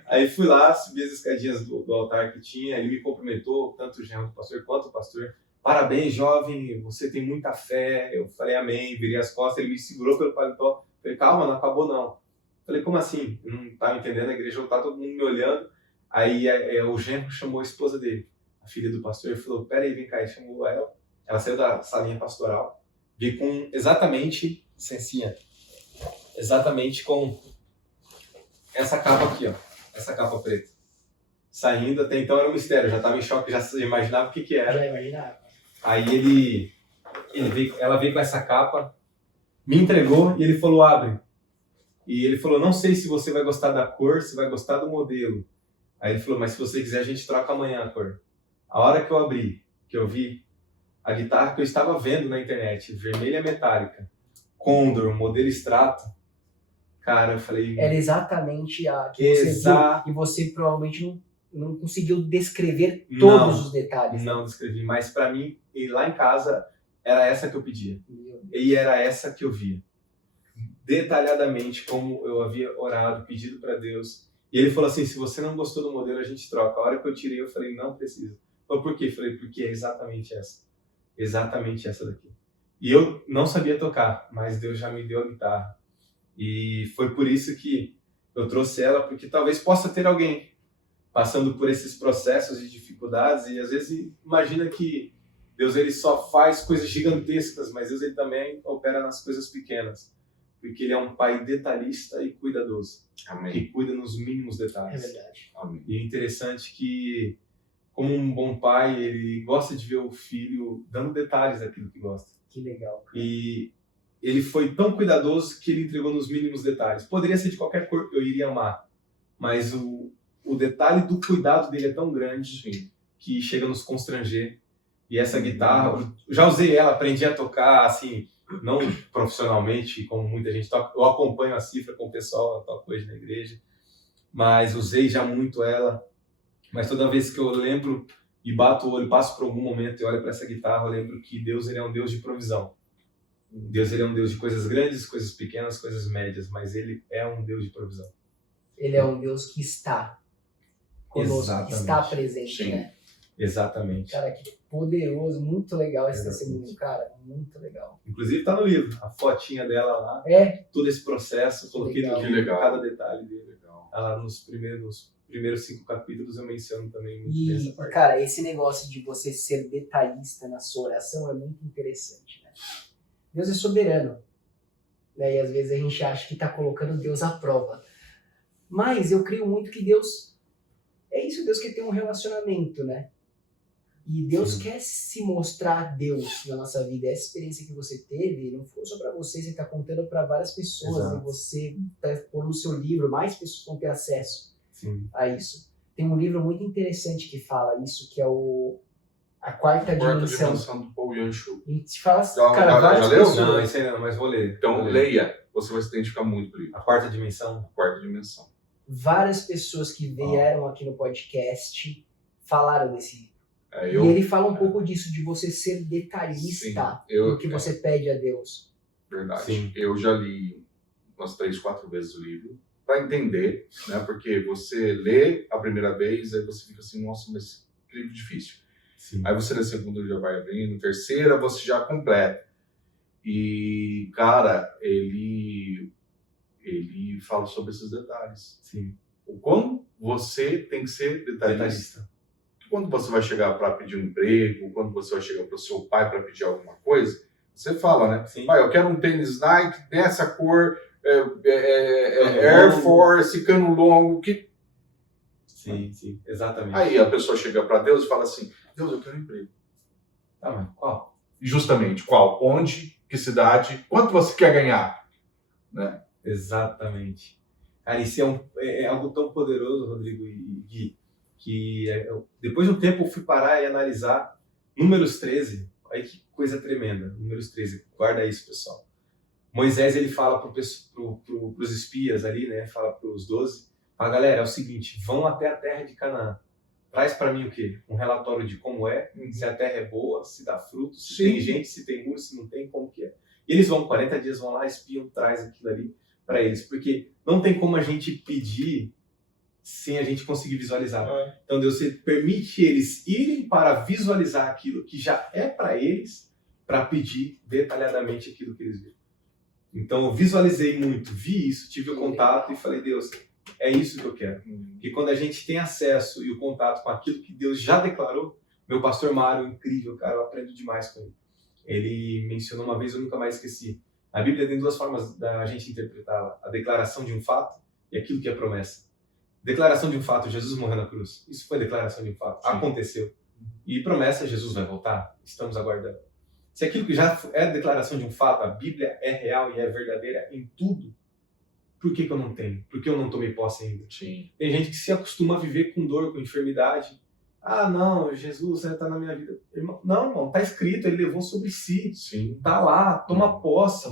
Aí fui lá, subi as escadinhas do altar que tinha, ele me cumprimentou, tanto o genro do pastor quanto o pastor. Parabéns, jovem, você tem muita fé. Eu falei: amém, virei as costas, ele me segurou pelo paletó. Falei: calma, não acabou não. Falei: como assim? Eu não estava entendendo, a igreja tá todo mundo me olhando. Aí o genro chamou a esposa dele, a filha do pastor, e falou: peraí, vem cá. Ele chamou ela, ela saiu da salinha pastoral, veio com exatamente, Cencinha, exatamente com essa capa aqui, ó, essa capa preta. Saindo, até então era um mistério, já estava em choque, já imaginava o que era. Já imaginava. Aí ela veio com essa capa, me entregou e ele falou: abre. E ele falou: não sei se você vai gostar da cor, se vai gostar do modelo. Aí ele falou: mas se você quiser a gente troca amanhã a cor. A hora que eu abri, que eu vi a guitarra que eu estava vendo na internet, vermelha metálica, Condor, modelo extrato, cara, eu falei... Era exatamente a que você viu, e você provavelmente não conseguiu descrever todos os detalhes. Não descrevi, mas para mim, e lá em casa, era essa que eu pedia. E era essa que eu via. Detalhadamente, como eu havia orado, pedido para Deus. E ele falou assim: se você não gostou do modelo, a gente troca. A hora que eu tirei, eu falei: não precisa. Falei: por quê? Falei: porque é exatamente essa. Exatamente essa daqui. E eu não sabia tocar, mas Deus já me deu a guitarra. E foi por isso que eu trouxe ela, porque talvez possa ter alguém passando por esses processos de dificuldades e às vezes imagina que Deus ele só faz coisas gigantescas, mas Deus ele também opera nas coisas pequenas. Porque ele é um pai detalhista e cuidadoso. Amém. Que cuida nos mínimos detalhes. É verdade. Amém. E é interessante que, como um bom pai, ele gosta de ver o filho dando detalhes daquilo que gosta. Que legal. Cara. E ele foi tão cuidadoso que ele entregou nos mínimos detalhes. Poderia ser de qualquer cor que eu iria amar, mas o detalhe do cuidado dele é tão grande, sim, que chega a nos constranger. E essa guitarra, já usei ela, aprendi a tocar, assim, não profissionalmente, como muita gente toca. Eu acompanho a cifra com o pessoal, eu toco hoje na igreja, mas usei já muito ela. Mas toda vez que eu lembro e bato o olho, passo por algum momento e olho para essa guitarra, eu lembro que Deus ele é um Deus de provisão. Deus ele é um Deus de coisas grandes, coisas pequenas, coisas médias, mas ele é um Deus de provisão. Ele é um Deus que está conosco, exatamente, que está presente, sim, né? Exatamente. Cara, que poderoso, muito legal esse testemunho, cara, muito legal. Inclusive tá no livro, a fotinha dela lá, todo esse processo, coloquei no livro, cada detalhe dele. Legal. Ela nos primeiros 5 capítulos eu menciono também muito dessa parte. Cara, esse negócio de você ser detalhista na sua oração é muito interessante, né? Deus é soberano, né? E às vezes a gente acha que está colocando Deus à prova. Mas eu creio muito que Deus... É isso, Deus quer ter um relacionamento, né? E Deus Sim. quer se mostrar Deus na nossa vida. Essa experiência que você teve não foi só para você está contando para várias pessoas. Exato. E você está pondo no seu livro, mais pessoas vão ter acesso Sim. a isso. Tem um livro muito interessante que fala isso, que é A Quarta Dimensão. Do Paul Yan-Shu. E te fala, Já várias leu? pessoas. Não, isso aí não, mas vou ler. Então, Vou ler. leia. Você vai se identificar muito com o livro. A Quarta Dimensão. A Quarta Dimensão. Várias pessoas que vieram aqui no podcast falaram desse livro. É, E ele fala um pouco disso, de você ser detalhista no que você pede a Deus. Verdade. Sim. Eu já li umas 3, 4 vezes o livro para entender, né? Porque você lê a primeira vez, aí você fica assim, nossa, mas que livro difícil. Sim. Aí você lê a segunda, já vai abrindo, terceira você já completa. E, cara, ele fala sobre esses detalhes. Sim. O quão você tem que ser detalhista. Quando você vai chegar para pedir um emprego, quando você vai chegar para o seu pai para pedir alguma coisa, você fala, né? Sim. Pai, eu quero um tênis Nike dessa cor, Air Force, cano longo. Que... Sim, sim, exatamente. Aí a pessoa chega para Deus e fala assim, Deus, eu quero um emprego. Tá, mas qual? Justamente, qual? Onde? Que cidade? Quanto você quer ganhar? Né? Exatamente. Cara, isso é algo tão poderoso, Rodrigo e Gui, que depois de um tempo eu fui parar e analisar Números 13. Olha que coisa tremenda. Números 13. Guarda isso, pessoal. Moisés, ele fala pros espias ali, né? Fala pros 12. Fala, galera, é o seguinte, vão até a terra de Canaã. Traz para mim o quê? Um relatório de como é, se a terra é boa, se dá fruto, se tem gente, se tem muro, se não tem, como que é. E eles vão, 40 dias, vão lá, espiam, traz aquilo ali para eles. Porque não tem como a gente pedir sem a gente conseguir visualizar. Então Deus permite eles irem para visualizar aquilo que já é para eles, para pedir detalhadamente aquilo que eles viram. Então eu visualizei muito, vi isso, tive o contato e falei, Deus, é isso que eu quero. Porque quando a gente tem acesso e o contato com aquilo que Deus já declarou, meu pastor Mário, incrível, cara, eu aprendo demais com ele. Ele mencionou uma vez, eu nunca mais esqueci. A Bíblia tem 2 formas da gente interpretá-la. A declaração de um fato e aquilo que é promessa. Declaração de um fato, Jesus morreu na cruz. Isso foi declaração de um fato. Sim. Aconteceu. E promessa, Jesus vai voltar. Estamos aguardando. Se aquilo que já é declaração de um fato, a Bíblia é real e é verdadeira em tudo, por que eu não tenho? Por que eu não tomei posse ainda? Sim. Tem gente que se acostuma a viver com dor, com enfermidade. Ah, não, Jesus está na minha vida. Não, irmão, está escrito, ele levou sobre si. Sim. Está lá, toma posse.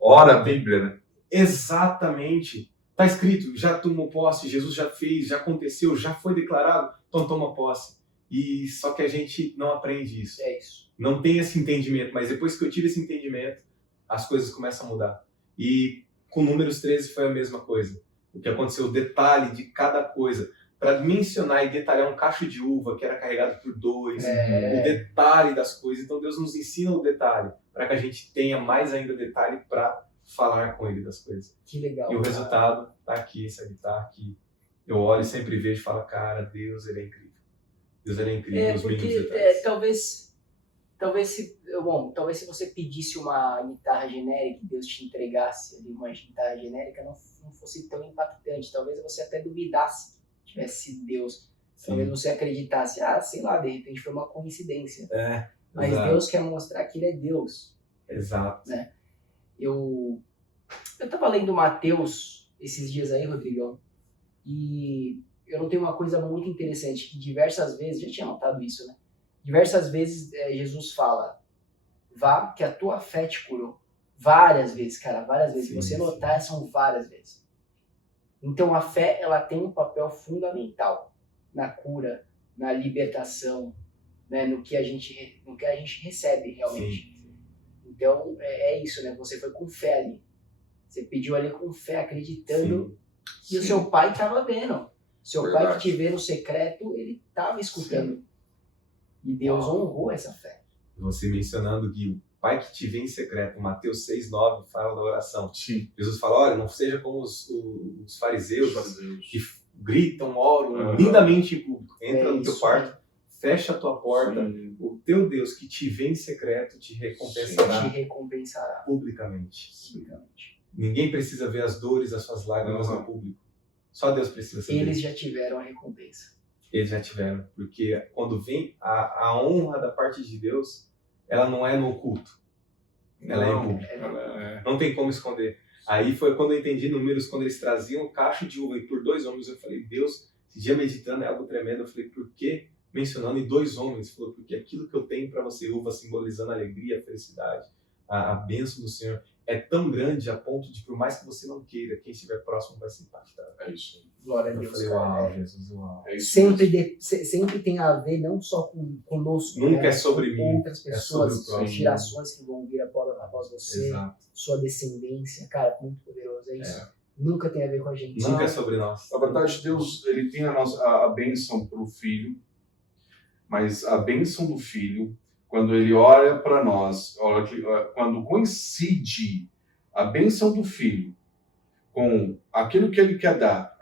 Ora a Bíblia, né? Exatamente. Está escrito, já tomou posse, Jesus já fez, já aconteceu, já foi declarado, então toma posse. E só que a gente não aprende isso. É isso. Não tem esse entendimento, mas depois que eu tive esse entendimento, as coisas começam a mudar. E com Números 13 foi a mesma coisa. O que aconteceu, o detalhe de cada coisa. Para mencionar e detalhar um cacho de uva que era carregado por 2, o detalhe das coisas. Então Deus nos ensina o detalhe, para que a gente tenha mais ainda detalhe para falar com Ele das coisas. Que legal. E o resultado tá aqui, sabe? Tá aqui. Eu olho e sempre vejo e falo, cara, Deus, Ele é incrível. Deus, Ele é incrível nos mínimos detalhes. Talvez se você pedisse uma guitarra genérica e Deus te entregasse ali uma guitarra genérica, não fosse tão impactante. Talvez você até duvidasse que tivesse Deus. Sim. Talvez você acreditasse, sei lá, de repente foi uma coincidência. Mas exato. Deus quer mostrar que Ele é Deus. Exato. Né? Eu tava lendo Mateus esses dias aí, Rodrigão, e eu notei uma coisa muito interessante, que diversas vezes, já tinha notado isso, né? Diversas vezes Jesus fala, vá que a tua fé te curou. Várias vezes, cara, várias vezes. Se você notar, são várias vezes. Então a fé, ela tem um papel fundamental na cura, na libertação, né? no que a gente recebe realmente. Sim. Então é isso, né? Você foi com fé ali. Você pediu ali com fé, acreditando que o seu pai estava vendo. Seu pai que te vê no secreto, ele estava escutando. Sim. E Deus honrou essa fé. Você mencionando que o pai que te vê em secreto, Mateus 6,9, fala da oração. Sim. Jesus fala, olha, não seja como os fariseus que gritam, oram lindamente em público. Entra no teu quarto, fecha a tua porta, o teu Deus que te vê em secreto te recompensará publicamente. Ninguém precisa ver as dores, as suas lágrimas no público. Só Deus precisa saber. Eles já tiveram a recompensa. Eles já tiveram. Porque quando vem a honra da parte de Deus, ela não é no oculto. Ela é em público. Não tem como esconder. Aí foi quando eu entendi números, quando eles traziam o cacho de uva e por 2 homens, eu falei, Deus, esse dia meditando é algo tremendo. Eu falei, por que mencionando em 2 homens? Ele falou, porque aquilo que eu tenho para você, uva, simbolizando a alegria, a felicidade, a bênção do Senhor, é tão grande a ponto de, por mais que você não queira, quem estiver próximo vai se impactar. É isso. Glória a Eu Deus, falei, cara. uau, Jesus, uau. É isso Sempre tem a ver não só conosco, Nunca né, é sobre com mim, outras é sobre pessoas, o próximo. as gerações que vão vir após você, Exato. sua descendência, cara, muito poderoso, é isso. Nunca tem a ver com a gente. Nunca é sobre nós. Na verdade, Deus, ele tem a bênção para o filho, mas a bênção do filho, quando ele olha para nós, quando coincide a bênção do filho com aquilo que ele quer dar,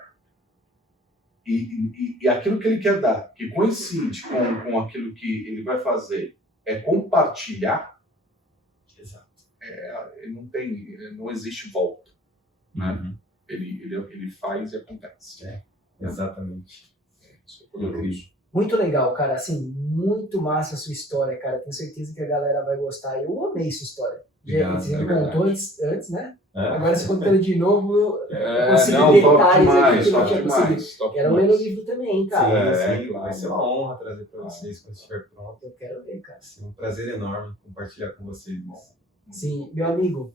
e aquilo que ele quer dar, que coincide com aquilo que ele vai fazer, é compartilhar. Exato. Não existe volta, né? Ele faz e acontece. Exatamente. Isso é poderoso. Muito legal, cara, assim, muito massa a sua história, cara, tenho certeza que a galera vai gostar, eu amei sua história. Obrigado, Você me é contou verdade. antes, né? É. Agora você contando de novo, eu consegui Não, top detalhes aqui demais, que eu não top tinha conseguido. demais, top Quero ler no demais. livro também, hein, cara. Sim, claro. vai ser uma honra trazer para vocês quando estiver pronto. Eu quero ver, cara. Vai ser um prazer enorme compartilhar com vocês. Sim, meu amigo,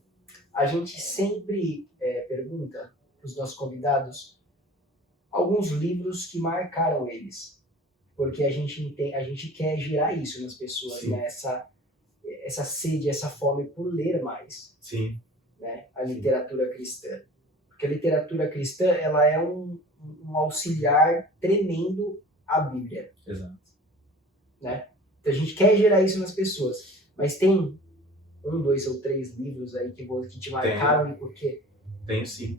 a gente sempre pergunta para os nossos convidados alguns livros que marcaram eles. Porque a gente quer girar isso nas pessoas, Sim. né? Essa sede, essa fome por ler mais, Sim. né? A literatura cristã. Porque a literatura cristã, ela é um auxiliar tremendo à Bíblia, Exato. né? Então a gente quer gerar isso nas pessoas. Mas tem 1, 2 ou 3 livros aí que te marcaram e por quê? Tenho sim.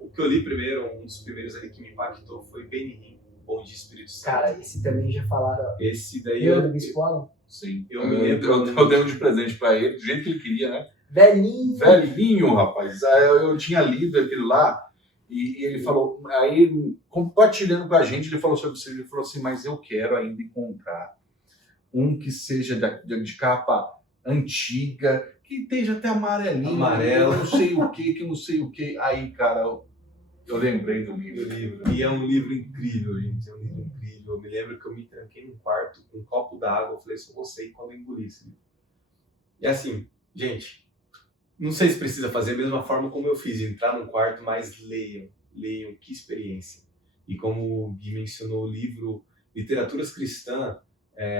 O que eu li primeiro, um dos primeiros ali que me impactou foi Benihim, Bom de Espírito Santo. Cara, esse também já falaram. Esse daí Eu do Bispo Alan? Sim. Eu me lembro. Eu dei um de presente para ele, do jeito que ele queria, né? Velhinho! Velhinho, rapaz. Eu tinha lido aquilo lá e ele falou, aí compartilhando com a gente, ele falou sobre isso, ele falou assim, mas eu quero ainda encontrar um que seja de capa antiga, que esteja até amarelinho, Amarelo. que não sei o que. Aí, cara, eu lembrei do livro. E é um livro incrível, gente. É um livro incrível. Eu me lembro que eu me tranquei num quarto com um copo d'água. Eu falei, só vou sair quando eu engolir esse livro. E assim, gente, não sei se precisa fazer da mesma forma como eu fiz, entrar num quarto, mas leiam, que experiência. E como o Gui mencionou o livro Literaturas Cristãs,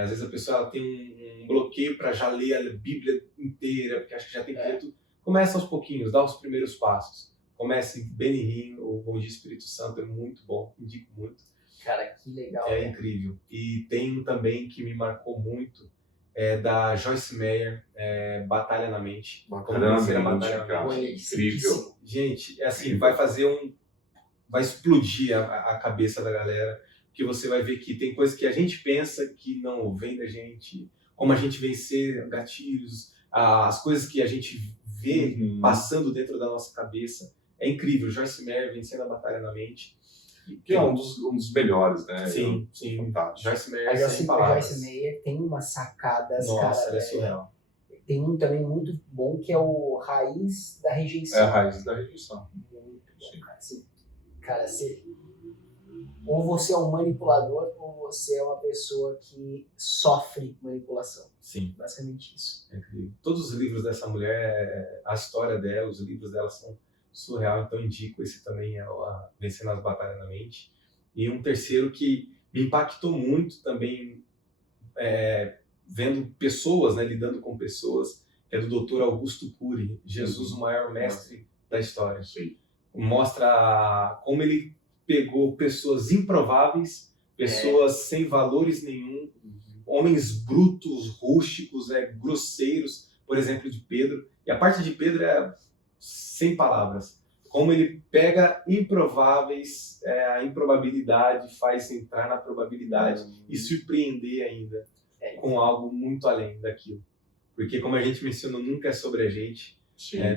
às vezes a pessoa ela tem um bloqueio para já ler a Bíblia inteira, porque acha que já tem que ler tudo. Começa aos pouquinhos, dá os primeiros passos. Comece em Benihim, o Bom Dia Espírito Santo, é muito bom, indico muito. Cara, que legal. É incrível. E tem um também que me marcou muito, da Joyce Meyer, Batalha na Mente. Batalha na Mente, Batalha cara. Mente. Incrível. Gente, é assim, vai explodir a cabeça da galera, porque você vai ver que tem coisas que a gente pensa que não vem da gente, como a gente vencer gatilhos, as coisas que a gente vê passando dentro da nossa cabeça. É incrível, Joyce Meyer vencendo a batalha na mente. Que é um dos melhores, né? Sim. Fantástico. Joyce Meyer A sem palavras. Joyce Meyer tem umas sacadas, Nossa, cara. ela é surreal. Tem um também muito bom que é o Raiz da Rejeição. É a raiz da rejeição. Muito bom, cara. Assim, cara, ou você é um manipulador ou você é uma pessoa que sofre manipulação. Sim. Basicamente isso. É incrível. Todos os livros dessa mulher, a história dela, os livros dela são surreal, então indico esse também, Vencendo as Batalhas na Mente. E um terceiro que me impactou muito também, vendo pessoas, né, lidando com pessoas, é do Dr. Augusto Cury, Jesus, o maior mestre da história. Sim. Mostra como ele pegou pessoas improváveis, pessoas sem valores nenhum, homens brutos, rústicos, grosseiros, por exemplo, de Pedro. E a parte de Pedro é sem palavras. Como ele pega improváveis, a improbabilidade faz entrar na probabilidade e surpreender ainda com algo muito além daquilo. Porque, como a gente mencionou, nunca é sobre a gente.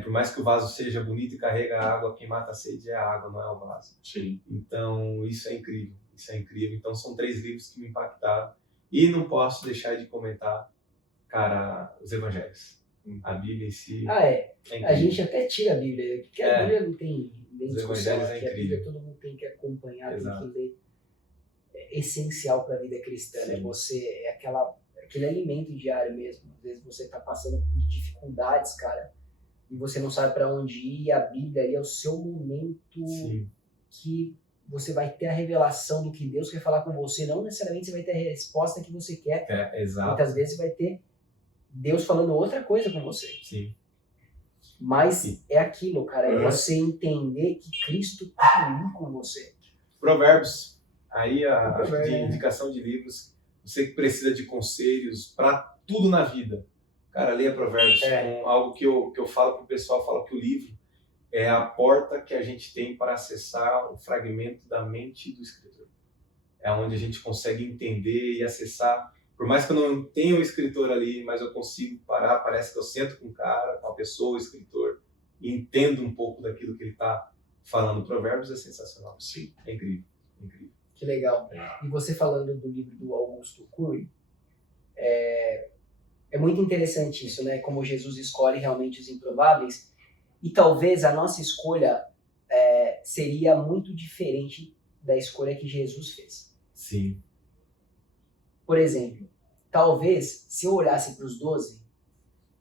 Por mais que o vaso seja bonito e carrega a água, quem mata a sede é a água, não é o vaso. Sim. Então, isso é incrível. Isso é incrível. Então são 3 livros que me impactaram. E não posso deixar de comentar, cara, os evangelhos. A Bíblia em si É incrível. A gente até tira a Bíblia, porque a Bíblia não tem nem Os discussão, evangelhos é aqui a Bíblia incrível. todo mundo tem que acompanhar, Exato. tem que ler. É essencial para a vida cristã, né? Sim. Você é aquele alimento diário mesmo. Às vezes você tá passando por dificuldades, cara, e você não sabe para onde ir, e a Bíblia ali é o seu momento Sim. que você vai ter a revelação do que Deus quer falar com você. Não necessariamente você vai ter a resposta que você quer. Exato. Muitas vezes você vai ter Deus falando outra coisa com você. Sim. Mas é aquilo, cara, é você entender que Cristo tá ali com você. Provérbios. Aí a Provérbios. de indicação de livros. Você que precisa de conselhos para tudo na vida. Cara, leia Provérbios. Com algo que eu falo pro pessoal, falo que o livro é a porta que a gente tem para acessar um fragmento da mente do escritor. É onde a gente consegue entender e acessar. Por mais que eu não tenha um escritor ali, mas eu consigo parar, parece que eu sento com o cara, com a pessoa, o escritor, e entendo um pouco daquilo que ele está falando. Provérbios é sensacional. Sim. É incrível. Incrível. Que legal. E você falando do livro do Augusto Cury, é muito interessante isso, né? Como Jesus escolhe realmente os improváveis. E talvez a nossa escolha seria muito diferente da escolha que Jesus fez. Sim. Por exemplo, talvez, se eu olhasse para os 12,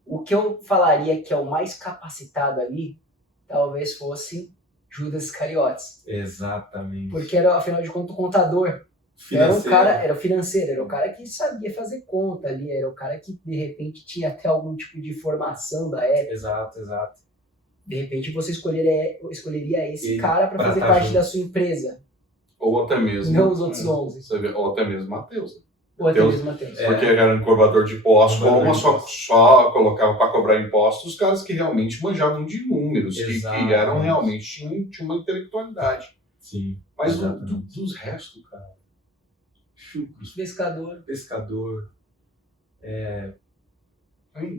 o que eu falaria que é o mais capacitado ali, talvez fosse Judas Iscariotes. Exatamente. Porque era, afinal de contas, o contador. Era o financeiro, era o cara que sabia fazer conta ali, era o cara que, de repente, tinha até algum tipo de formação da época. Exato. De repente, você escolheria esse cara para pra fazer tá parte junto. da sua empresa, Ou até mesmo... não os outros 11. Você vê, ou até mesmo Mateus. Ou até mesmo Mateus. Porque era um cobrador de impostos, Cobrador Roma de só colocava para cobrar impostos os caras que realmente manjavam de números, que Exatamente. eram realmente, tinham uma intelectualidade. Sim. Mas Exatamente. dos restos, cara, chucros, Pescador.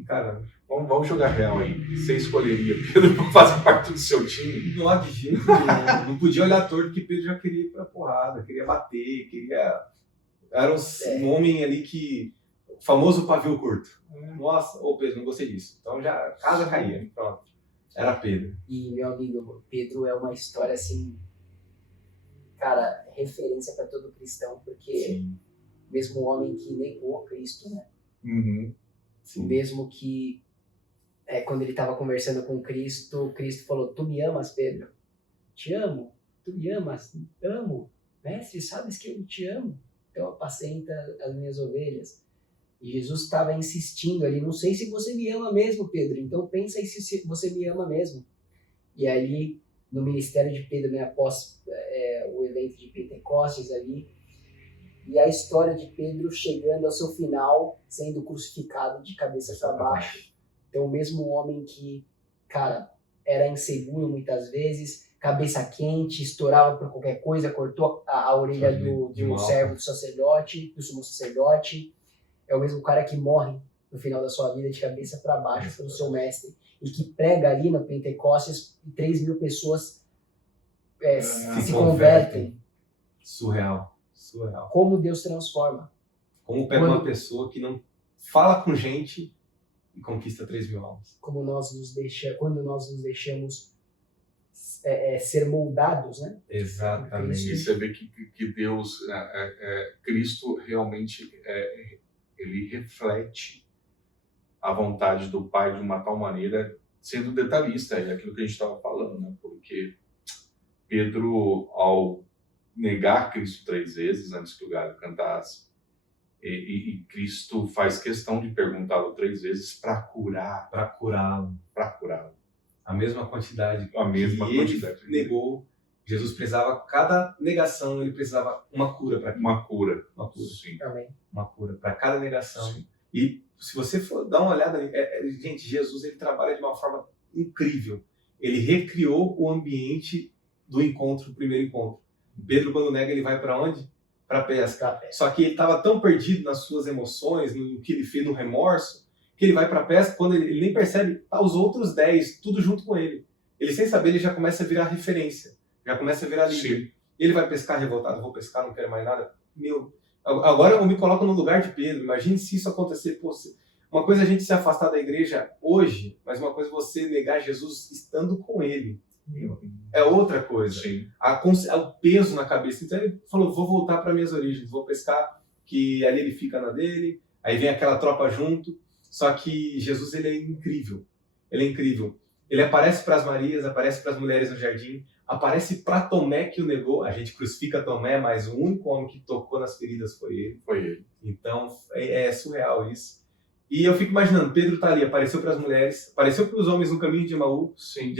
Cara, vamos jogar real aí. Você escolheria Pedro para fazer parte do seu time? não há de jeito nenhum. Não podia olhar torto, porque Pedro já queria ir pra porrada, queria bater, Era um homem ali que... O famoso pavio curto. Nossa, Pedro, não gostei disso. Então já a casa caía. Pronto. Era Pedro. E, meu amigo, Pedro é uma história, assim, cara, referência para todo cristão, porque Sim. mesmo o homem que negou Cristo, né? Uhum. Sim. Mesmo que quando ele estava conversando com Cristo, Cristo falou: "Tu me amas, Pedro?" "Te amo." "Tu me amas?" "Amo." "Mestre, sabes que eu te amo. Então apacenta as minhas ovelhas." E Jesus estava insistindo ali: "Não sei se você me ama mesmo, Pedro. Então pensa aí se você me ama mesmo." E ali, no ministério de Pedro, né, após o evento de Pentecostes ali, e a história de Pedro chegando ao seu final, sendo crucificado de cabeça para baixo. Então, o mesmo homem que, cara, era inseguro muitas vezes, cabeça quente, estourava por qualquer coisa, cortou a orelha do servo do sacerdote, do sumo sacerdote, é o mesmo cara que morre no final da sua vida de cabeça para baixo pelo seu mestre, e que prega ali no Pentecostes e 3.000 pessoas se convertem. Surreal. Como Deus transforma. Como pega uma pessoa que não fala com gente e conquista 3.000 almas. Quando nós nos deixamos ser moldados, né? Exatamente. E você vê que Deus, Cristo realmente, ele reflete a vontade do Pai de uma tal maneira, sendo detalhista, é aquilo que a gente estava falando, né? Porque Pedro, ao negar Cristo 3 vezes antes que o galho cantasse, e Cristo faz questão de perguntá-lo 3 vezes para curá-lo. A mesma quantidade. Ele negou. Jesus precisava, cada negação, ele precisava uma cura para uma cura. Sim. Amém. Uma cura para cada negação. Sim. E se você for dar uma olhada, gente, Jesus ele trabalha de uma forma incrível. Ele recriou o ambiente do primeiro encontro. Pedro, quando nega, ele vai para onde? Para pesca. Só que ele estava tão perdido nas suas emoções, no que ele fez, no remorso, que ele vai para pesca, quando ele nem percebe, tá os outros 10, tudo junto com ele. Ele, sem saber, ele já começa a virar referência, já começa a virar líder. Ele vai pescar revoltado, vou pescar, não quero mais nada. Agora eu me coloco no lugar de Pedro. Imagine se isso acontecer. Pô, uma coisa é a gente se afastar da igreja hoje, mas uma coisa é você negar Jesus estando com ele. É outra coisa. Sim. O peso na cabeça. Então ele falou, vou voltar para minhas origens, vou pescar, que ali ele fica na dele, aí vem aquela tropa junto. Só que Jesus, ele é incrível. Ele é incrível. Ele aparece para as Marias, aparece para as mulheres no jardim, aparece para Tomé que o negou. A gente crucifica Tomé, mas o único homem que tocou nas feridas foi ele. Foi ele. Então é surreal isso. E eu fico imaginando, Pedro tá ali, apareceu para as mulheres, apareceu para os homens no caminho de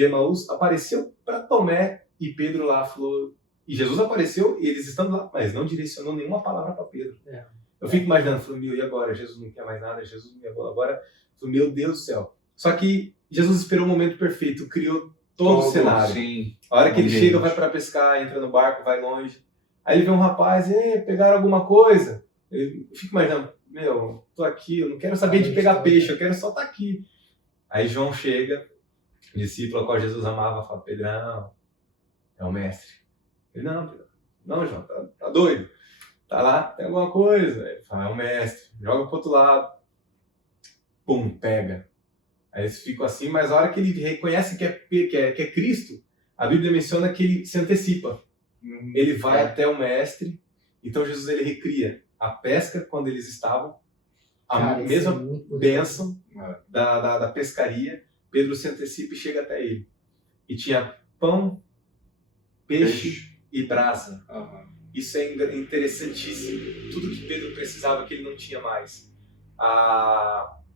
Emaús, apareceu para Tomé e Pedro lá falou. E Jesus apareceu e eles estando lá, mas não direcionou nenhuma palavra para Pedro. Eu fico imaginando, falei, e agora? Jesus não quer mais nada, Jesus não quer agora. Falei, meu Deus do céu. Só que Jesus esperou o momento perfeito, criou todo o cenário. Sim. A hora que ele chega, vai para pescar, entra no barco, vai longe. Aí ele vê um rapaz, pegaram alguma coisa? Eu fico imaginando, tô aqui, eu não quero saber de pegar peixe, eu quero só estar aqui. Aí João chega, discípulo ao qual Jesus amava, fala, Pedrão, é o mestre. Ele, não, João, tá doido. Tá lá, tem alguma coisa. Ele fala, é o mestre, joga pro outro lado. Pum, pega. Aí eles ficam assim, mas a hora que ele reconhece que é Cristo, a Bíblia menciona que ele se antecipa. Ele vai até o mestre, então Jesus ele recria a pesca quando eles estavam, a mesma bênção da pescaria, Pedro se antecipa e chega até ele. E tinha pão, peixe e brasa. Isso é interessantíssimo. Tudo que Pedro precisava que ele não tinha mais.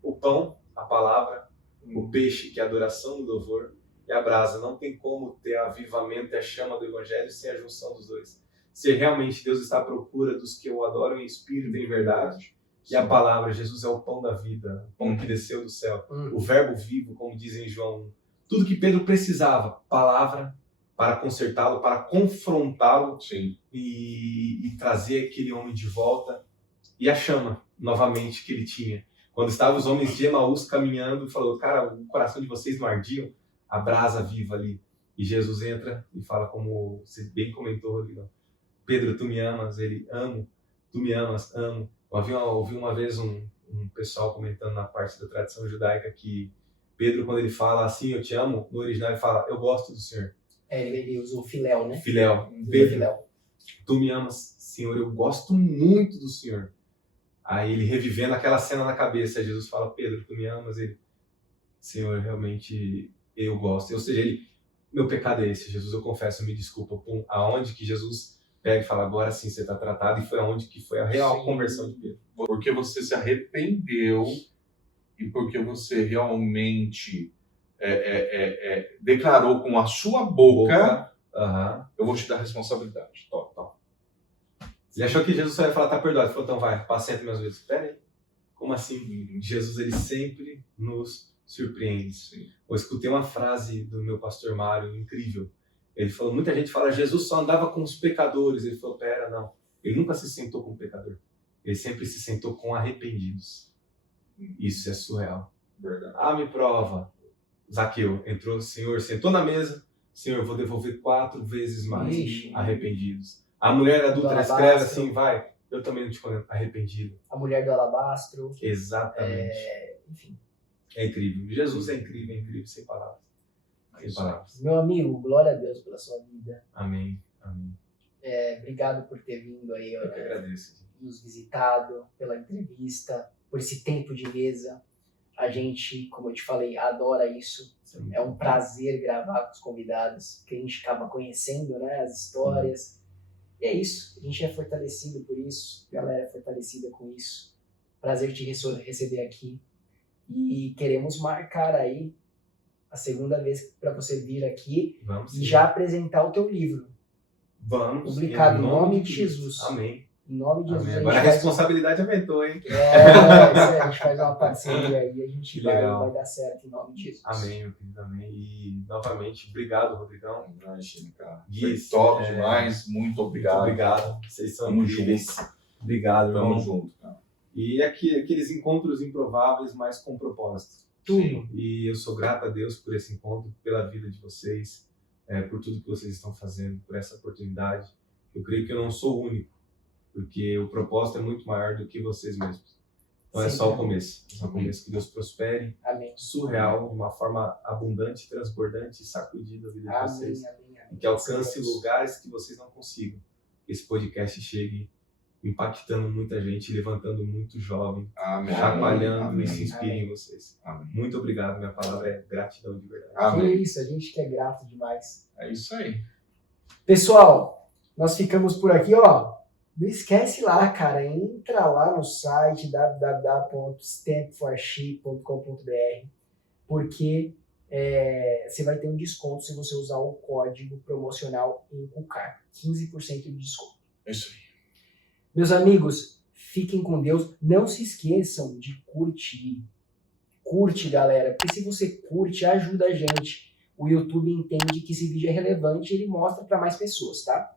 O pão, a palavra, o peixe, que é a adoração do louvor, e a brasa. Não tem como ter avivamento e a chama do evangelho sem a junção dos dois. Se realmente Deus está à procura dos que o adoram em espírito e em verdade. E a palavra, Jesus é o pão da vida, o pão que desceu do céu, o verbo vivo, como dizem em João 1. Tudo que Pedro precisava, palavra, para consertá-lo, para confrontá-lo e trazer aquele homem de volta. E a chama, novamente, que ele tinha. Quando estavam os homens de Emaús caminhando, falou, cara, o coração de vocês não ardiam? A brasa viva ali. E Jesus entra e fala, como você bem comentou, Rodrigo, Pedro, tu me amas? Ele, amo. Tu me amas? Amo. Eu ouvi uma vez um pessoal comentando na parte da tradição judaica que Pedro, quando ele fala assim, eu te amo, no original ele fala, eu gosto do Senhor. Ele usou filéu, né? Filéu. Pedro, tu me amas, Senhor, eu gosto muito do Senhor. Aí ele revivendo aquela cena na cabeça, Jesus fala, Pedro, tu me amas? Ele, Senhor, realmente eu gosto. Ou seja, meu pecado é esse, Jesus, eu confesso, me desculpa. Pum, aonde que Jesus pega e fala, agora sim você está tratado, e foi aonde que foi a real conversão de Pedro. Porque você se arrependeu e porque você realmente declarou com a sua boca, eu vou te dar responsabilidade. Ele achou que Jesus só ia falar, tá perdoado. Ele falou, então vai, apacenta meus vezes. Pera aí. Como assim? Jesus, ele sempre nos surpreende. Eu escutei uma frase do meu pastor Mário, incrível. Ele falou, muita gente fala, Jesus só andava com os pecadores. Ele falou, pera, não. Ele nunca se sentou com pecador. Ele sempre se sentou com arrependidos. Isso é surreal. Verdade. Me prova. Zaqueu entrou, Senhor, sentou na mesa. Senhor, eu vou devolver 4 vezes mais. Arrependidos. A mulher adulta escreve assim, vai, eu também não te condeno, arrependido. A mulher do alabastro. Exatamente. Enfim. É incrível. Jesus é incrível, sem palavras. Sem palavras. Meu amigo, glória a Deus pela sua vida. Amém. Obrigado por ter vindo aí. Eu que agradeço. Nos visitado, pela entrevista, por esse tempo de mesa. A gente, como eu te falei, adora isso. É um prazer gravar com os convidados, que a gente acaba conhecendo, né, as histórias. E é isso, a gente é fortalecido por isso, a galera é fortalecida com isso. Prazer te receber aqui. E queremos marcar aí a segunda vez para você vir aqui e já apresentar o teu livro. Vamos. Publicado em nome de Jesus. Amém. Em nome de Jesus. Agora a responsabilidade aumentou, hein? A gente faz uma parceria aí, a gente vai dar certo em nome de Jesus. Amém, meu querido, amém. E novamente, obrigado, Rodrigão. Imagina, cara. Gui, top demais, muito obrigado. Muito obrigado. Vocês são incríveis. Obrigado, Tamo junto, cara. E aqueles encontros improváveis, mas com propósito. Tudo. Sim. E eu sou grato a Deus por esse encontro, pela vida de vocês, por tudo que vocês estão fazendo, por essa oportunidade. Eu creio que eu não sou o único, porque o propósito é muito maior do que vocês mesmos. Então é só o começo. É só o começo. Que Deus prospere. Amém. Surreal, de uma forma abundante, transbordante e sacudida a vida de vocês. Amém. E que alcance lugares que vocês não consigam. Que esse podcast chegue impactando muita gente, levantando muito jovem, Amém. chacoalhando Amém. e se inspire em vocês. Amém. Muito obrigado. Minha palavra é gratidão de verdade. Que Amém. isso, a gente que é grato demais. É isso aí. Pessoal, nós ficamos por aqui, ó. Não esquece lá, cara, entra lá no site www.stampforship.com.br, porque você vai ter um desconto se você usar o código promocional ENCUCAR, 15% de desconto. É isso aí. Meus amigos, fiquem com Deus. Não se esqueçam de curtir. Curte, galera, porque se você curte, ajuda a gente. O YouTube entende que esse vídeo é relevante e ele mostra para mais pessoas, tá?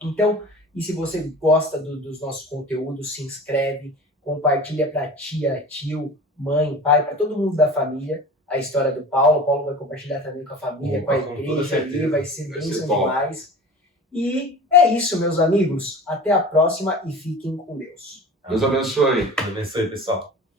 Então, e se você gosta dos nossos conteúdos, se inscreve, compartilha para tia, tio, mãe, pai, para todo mundo da família a história do Paulo. O Paulo vai compartilhar também com a família, com a igreja ali, vai ser bênção demais. E é isso, meus amigos. Até a próxima e fiquem com Deus. Deus abençoe. Deus abençoe, pessoal.